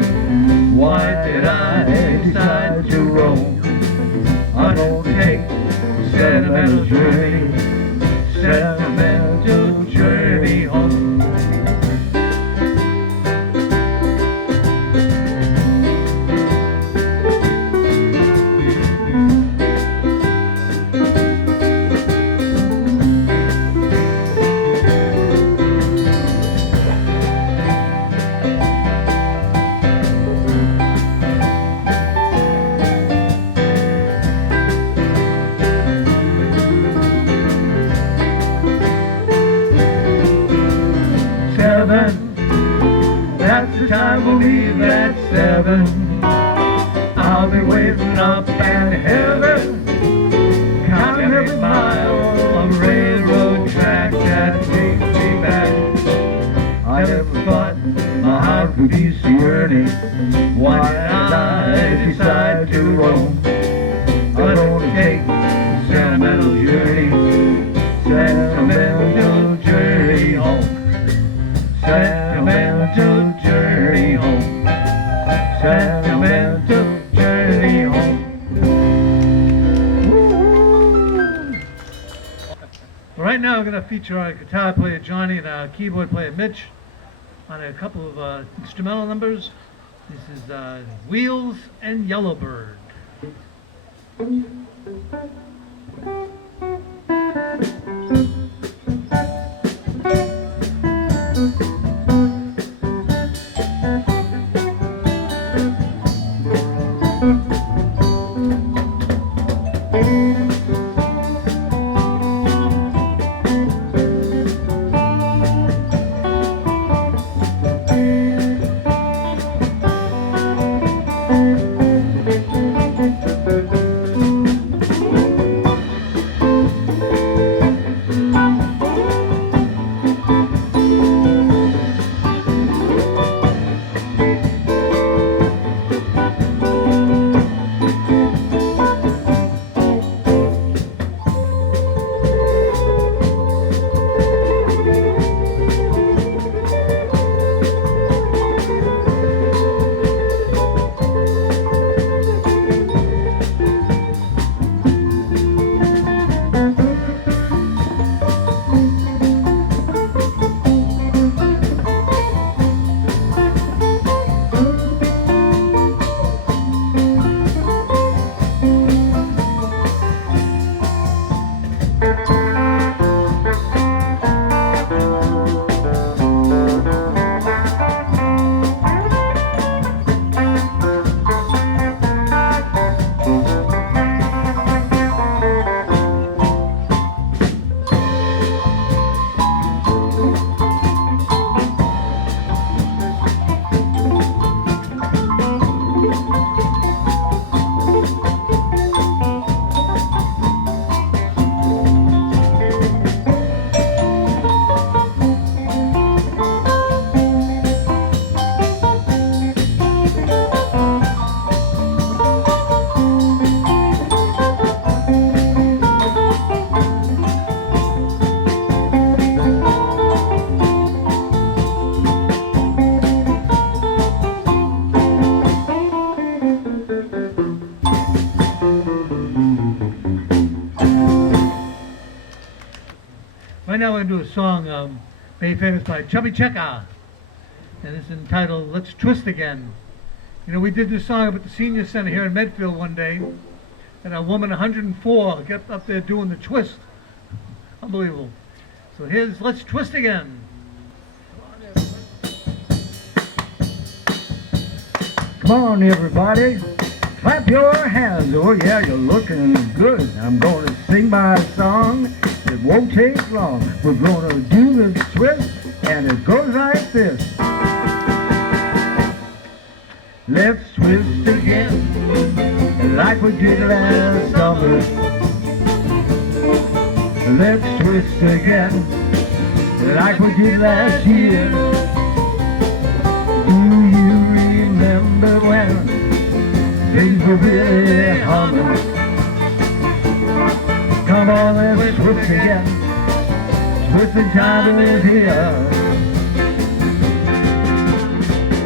journey. Why did I decide to roam? I'm gonna take a sentimental journey, sentimental journey home. That's the time we'll leave at 7. I'll be waiting up at heaven, counting every mile of railroad track that takes me back. I never thought my heart would be so yearning. Why did I decide to roam? I'm gonna take a sentimental journey, sentimental journey home. Sentimental journey home. Sentimental journey home. Right now we're going to feature our guitar player Johnny and our keyboard player Mitch on a couple of instrumental numbers. This is Wheels and Yellowbird. Right now we're going to do a song made famous by Chubby Checker, and it's entitled Let's Twist Again. You know, we did this song up at the senior center here in Medfield one day, and a woman 104 kept up there doing the twist. Unbelievable. So here's Let's Twist Again. Come on, everybody. Clap your hands. Oh, yeah, you're looking good. I'm going to sing my song. It won't take long. We're going to do this twist, and it goes like this. Let's twist again, like we did last summer. Let's twist again, like we did last year. Do you remember when things were really humming? Come on, let's twist again. Twisting time is here.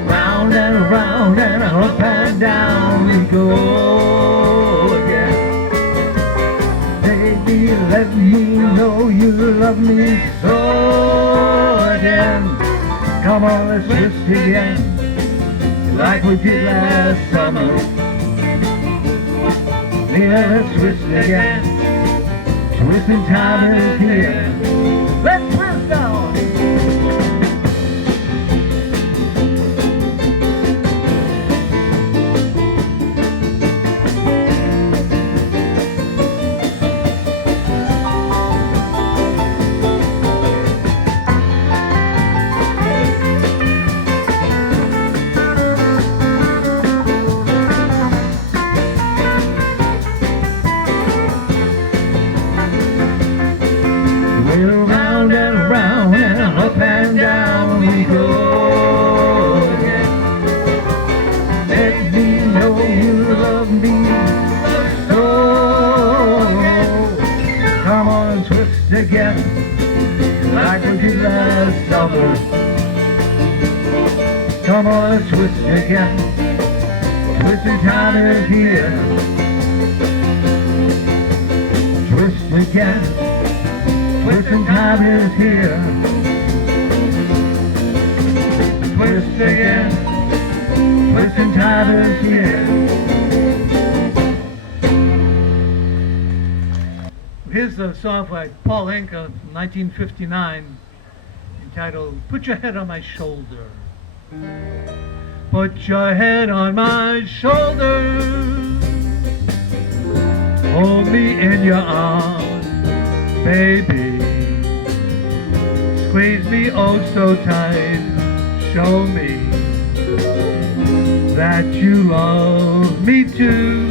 Round around and up and down we go again. Baby, let me know you love me so again. Come on, let's twist again, like we did last summer. Yeah, let's twist again. Twisting time is here. Let's twist now. Around and around and up and down we go again. Let me know you love me so. Come on, twist again, like we did last summer. Come on, let's twist again. Twisting time is here. Twist again. Twisting time is here. Twist again. Twisting time is here. Here's a song by Paul Anka from 1959 entitled Put Your Head on My Shoulder. Put your head on my shoulder. Hold me in your arms, baby. Squeeze me oh so tight. Show me that you love me too.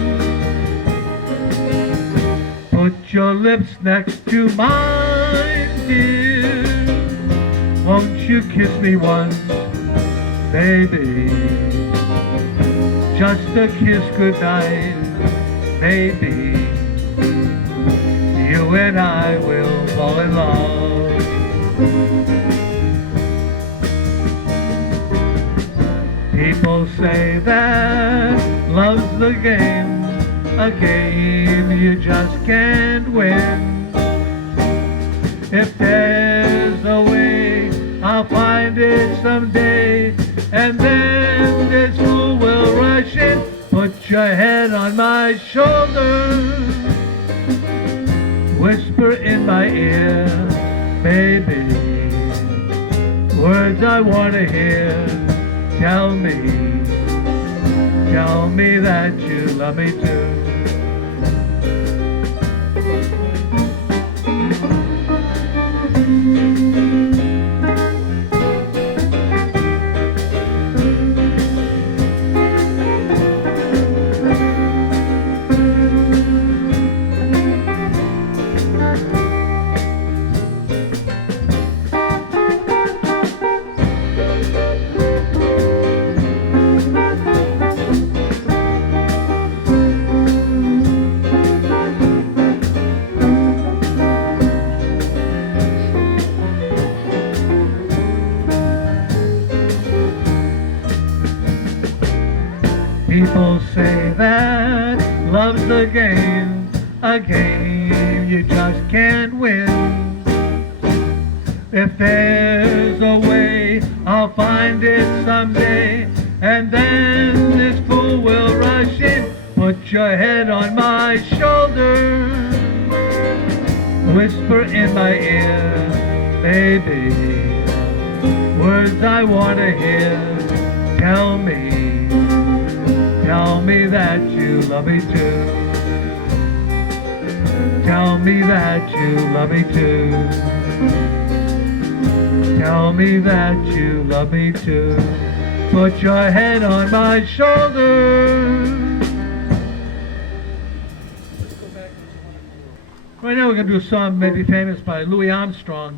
Put your lips next to mine, dear. Won't you kiss me once, baby? Just a kiss goodnight, baby. You and I will fall in love. People say that love's the game, a game you just can't win. If there's a way, I'll find it someday, and then this fool will rush in. Put your head on my shoulder, whisper in my ear, baby, words I want to hear. Tell me that you love me too. People say that love's a game you just can't win. If there's a way, I'll find it someday, and then this fool will rush in. Put your head on my shoulder, whisper in my ear, baby, words I want to hear. Tell me that you love me too. Tell me that you love me too. Tell me that you love me too. Put your head on my shoulder. Right now we're going to do a song maybe famous by Louis Armstrong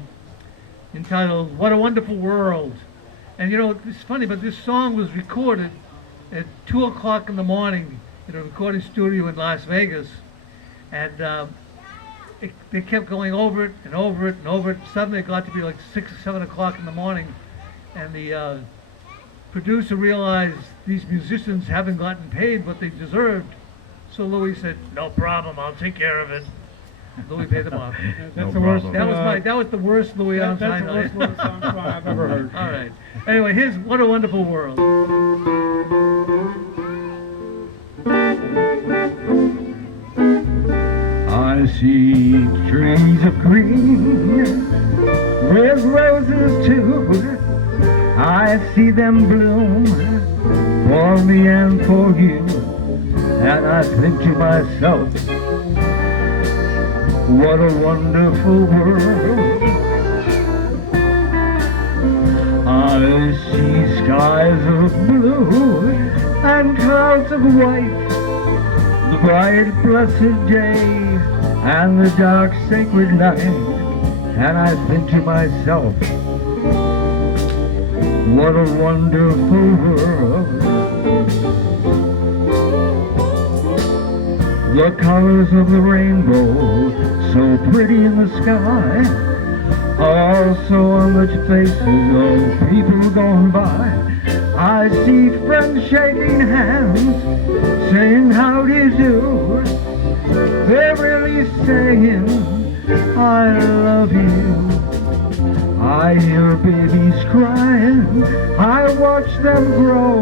entitled What a Wonderful World. And you know, it's funny, but this song was recorded at 2 o'clock in the morning in a recording studio in Las Vegas. And they kept going over it and over it and over it. Suddenly it got to be like 6 or 7 o'clock in the morning. And the producer realized these musicians haven't gotten paid what they deserved. So Louis said, "No problem, I'll take care of it." Louis paid them off. That's the worst. That was the worst Louis Armstrong. That's the worst Louis Armstrong I've ever heard. All right. Anyway, here's What a Wonderful World. I see trees of green, red roses too. I see them bloom for me and for you. And I think to myself, what a wonderful world. I see skies of blue and clouds of white, the bright blessed day and the dark sacred night. And I think to myself, what a wonderful world. The colors of the rainbow, so pretty in the sky, are also on the faces of people gone by. I see friends shaking hands, saying how do you do. They're really saying, I love you. I hear babies crying, I watch them grow.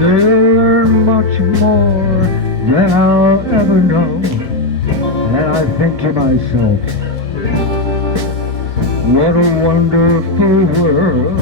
They'll learn much more than I'll ever know. And I think to myself, what a wonderful world.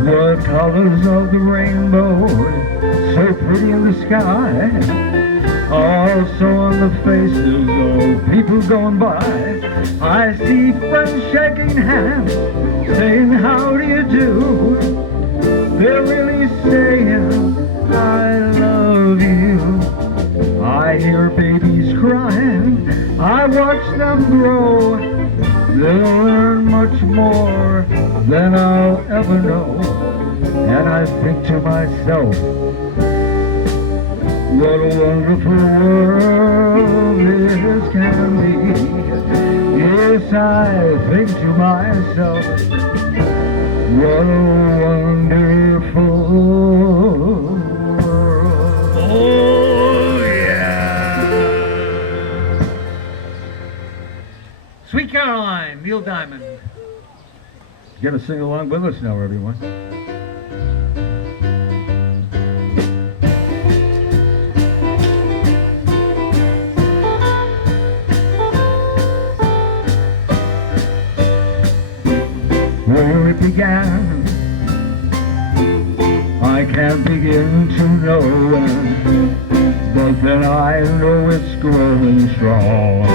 The colors of the rainbow, so pretty in the sky, also on the faces of people going by. I see friends shaking hands, saying how do you do. They're really saying I love you. I hear babies crying, I watch them grow. They'll learn much more than I'll ever know. And I think to myself, what a wonderful world this can be. Yes, I think to myself, what a wonderful world. Oh, yeah. Sweet Caroline, Neil Diamond. You're gonna sing along with us now, everyone. Where it began, I can't begin to know, but then I know it's growing strong.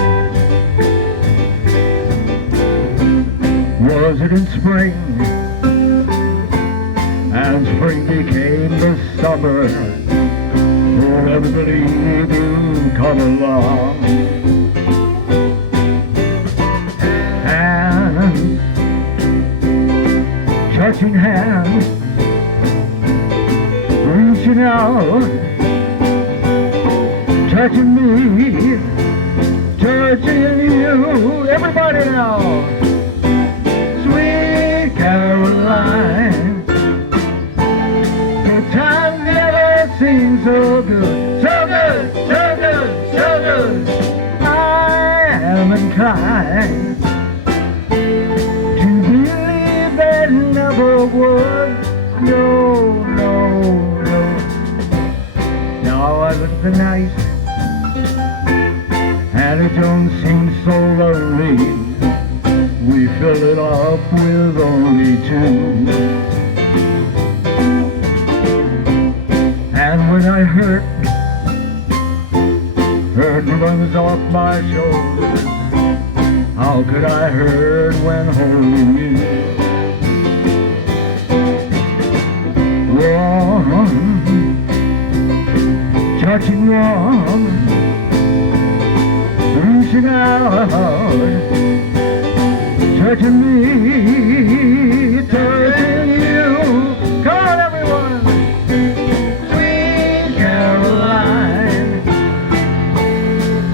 Was it in spring, and spring became the summer, for everybody to come along. And touching hands, reaching out, touching me, touching you, everybody now. Sweet Caroline, the time never seemed so good, so good, so good, so good. I am inclined to believe that never would. No, no, no. Now I look at the night, and it don't seem so lonely. We fill it up with only two. And when I How could I hurt when holding you? Warm, touching warm, reaching out, touching me, touching you. Come on, everyone. Sweet Caroline,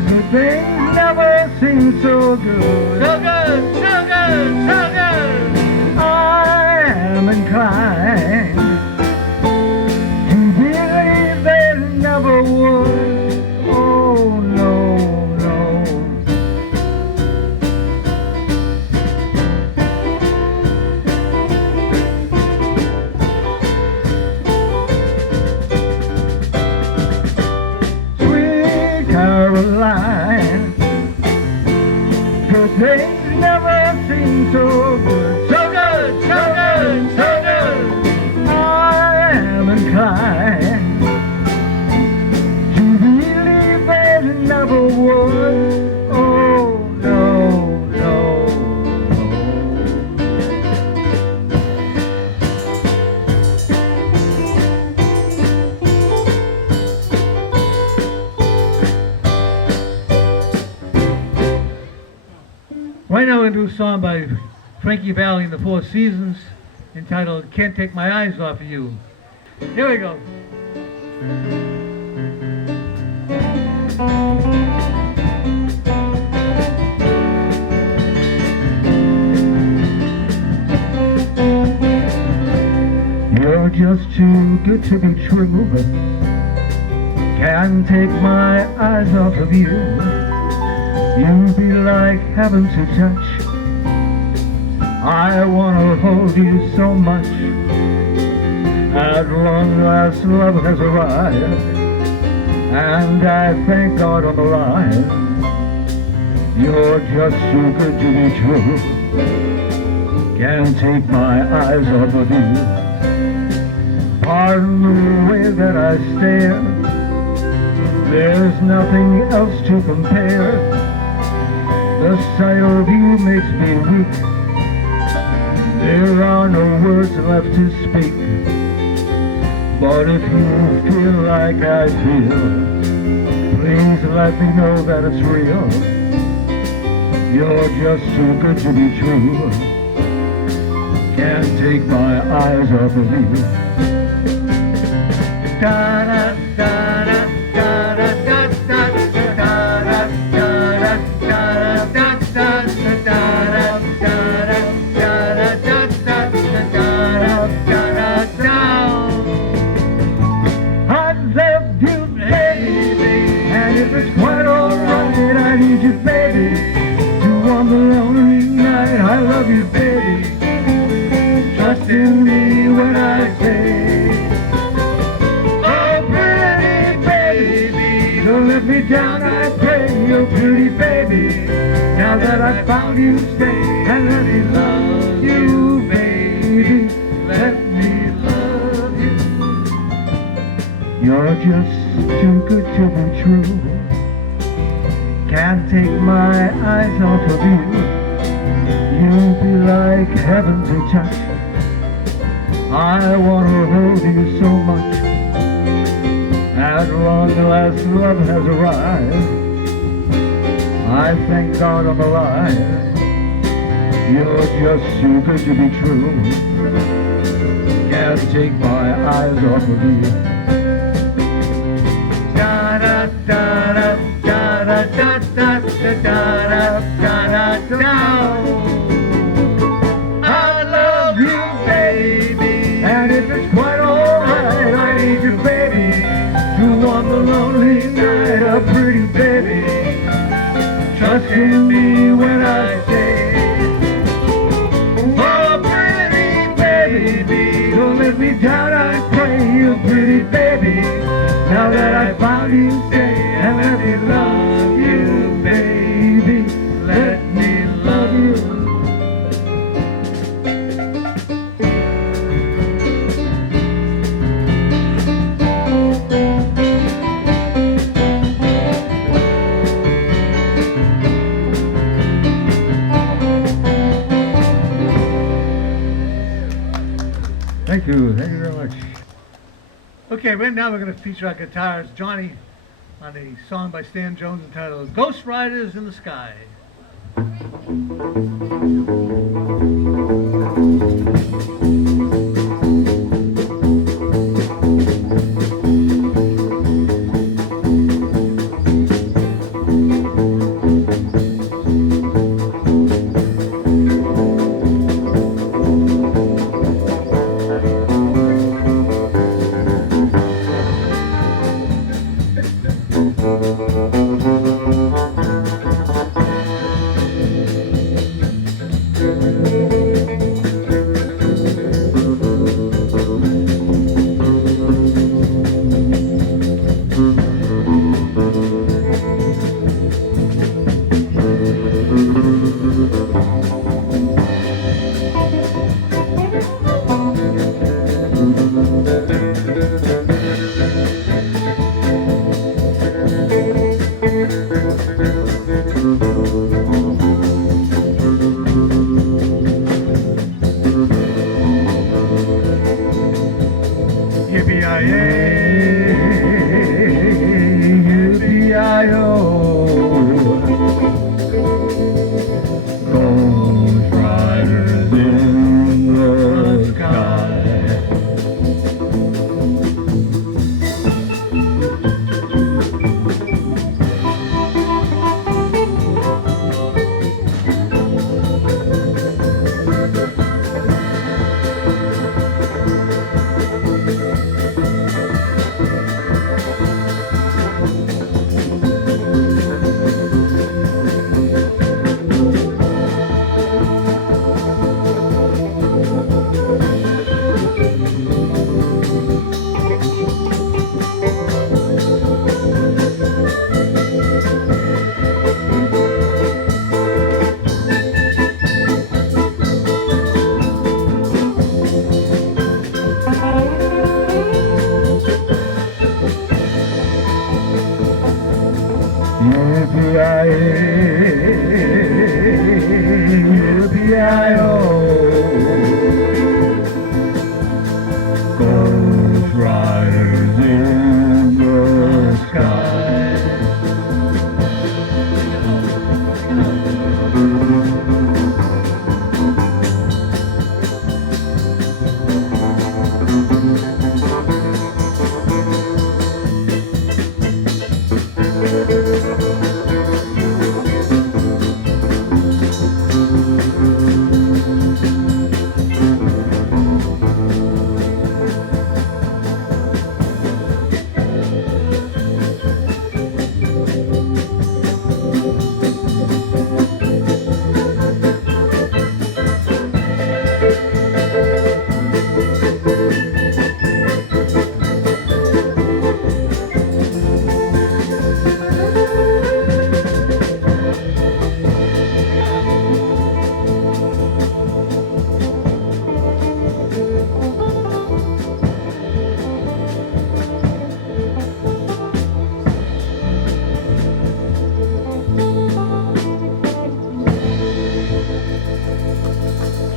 good things never seem so good. So good, so good, so good. I am inclined to believe they never would. Oh no, no. Sweet Caroline, good things never seem so good. So good, so good, so good. I am inclined to believe they never would. Oh no, no, Right now we're going to do a song by Frankie Valli and the Four Seasons entitled Can't Take My Eyes Off of You. Here we go. you're just too good to be true. Can't take my eyes off of you. You'd be like heaven to touch. I wanna hold you so much. At long last love has arrived, and I thank God on the line. You're just too good to be true. Can't take my eyes off of you. Pardon the way that I stare. There's nothing else to compare. The sight of you makes me weak. There are no words left to speak. But if you feel like I feel, please let me know that it's real. You're just too good to be true. Can't take my eyes off of you. Da da da da da da da da I love you, baby, and if it's quite alright, I need you, baby, to warm the lonely night. I love you, baby. Trust in me when I say, oh, pretty baby, don't let me down, I pray. Oh, pretty baby, now that I found you, stay and let me love you, baby. Let me love you. You're just too good to be true. Can't take my eyes off of you. You'll be like heaven to touch. I wanna hold you so much. At long last love has arrived. I thank God on the line. You're just too good to be true. Can't take my eyes off of you. Da da da da da da da da da da da da. I love you, baby, and if it's quite alright, I need you, baby, to warm the lonely night. A pretty baby, trust in me when I say, oh, pretty baby, don't let me down, I pray. You pretty baby, now that I found you, stay and let me love you, baby. Let me love you. Thank you very much. Okay, right now we're going to feature our guitarist Johnny on a song by Stan Jones entitled Ghost Riders in the Sky. Ghost riders in the sky.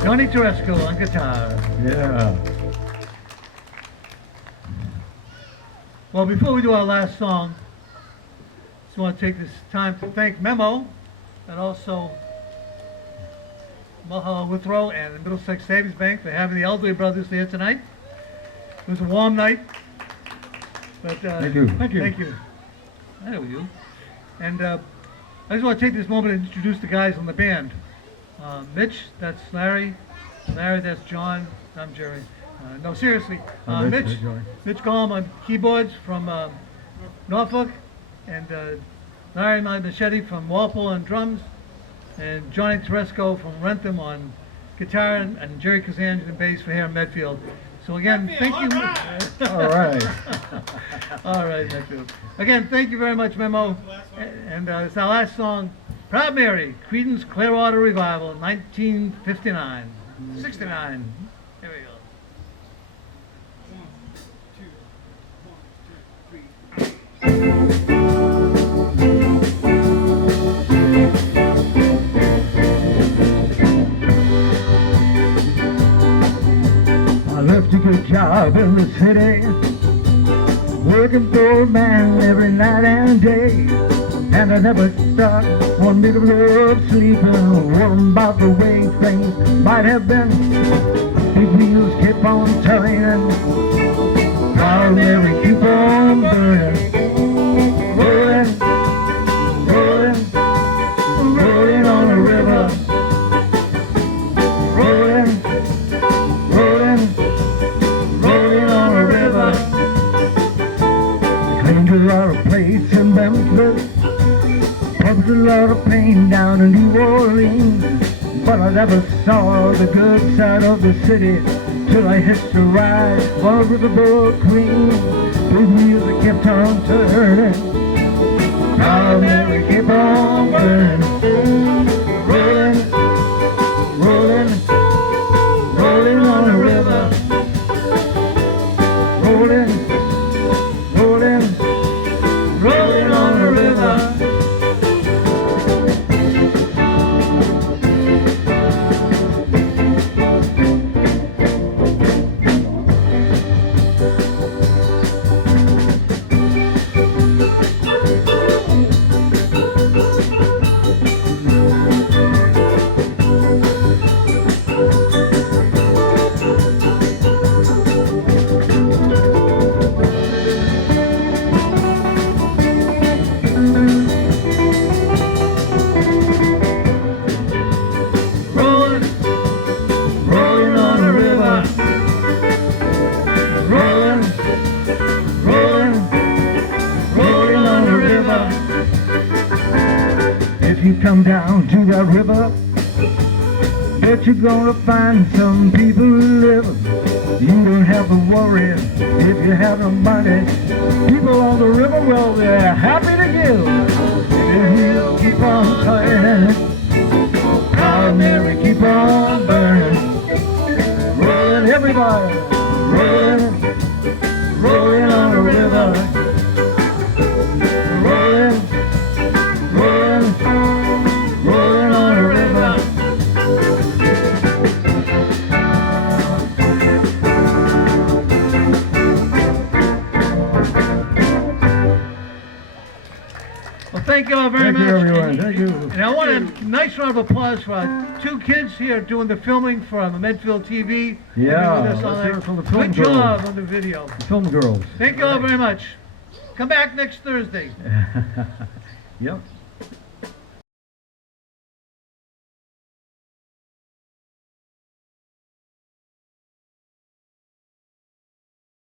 Johnny Teresco on guitar. Yeah. Well, before we do our last song, just want to take this time to thank MEMO and also Mulholland Withrow and the Middlesex Savings Bank for having the Elderly Brothers there tonight. It was a warm night. But, Thank you. Thank you. There we go. And I just want to take this moment to introduce the guys on the band. Mitch, that's Larry. Larry, that's John. I'm Jerry. No, seriously. Mitch Golm on keyboards from Norfolk. And Larry Machete from Walpole on drums. And Johnny Teresco from Rentham on guitar. And Jerry Kazanjian on bass for here in Medfield. So again, thank you. All right. All right, Medfield. Again, thank you very much, MEMO. And it's our last song. Proud Mary, Creedence Clearwater Revival, 1959. 69. Here we go. I left to get job in the city, working for a man every night and day. And I never stop one bit of love sleeping, worrying about the way things might have been. Big wheels keep on turning, while Mary keep on burning. Rolling, rolling, rolling on the river. Rolling, rolling, rolling on the river. Cleaned a lot of plates in Memphis, pumped a lot of pain down in New Orleans, but I never saw the good side of the city till I hitched a ride on a riverboat queen. Big wheels that kept on turning, Proud Mary kept on burning. Rolling, rolling, rolling on the river. Rolling, rolling, rolling on the river. Rolling, rolling on the river. Rolling, rolling, rolling on the river. If you come down to that river, bet you're gonna find some people living. You don't have to worry if you have no money. People on the river, well, they're happy to give. If you keep on turning, Proud Mary keep on burning. Rolling, everybody, rolling, rolling on the river. Rolling, rolling, rolling on the river. Well, thank you all very Thank much. you, everyone. Thank you. And I want a nice round of applause for our two kids here doing the filming from Medfield TV. They've been Yeah, with us all let's hear night. it from the film Good job girls. on the video. Film girls. Thank you all very much. Come back next Thursday. Yep.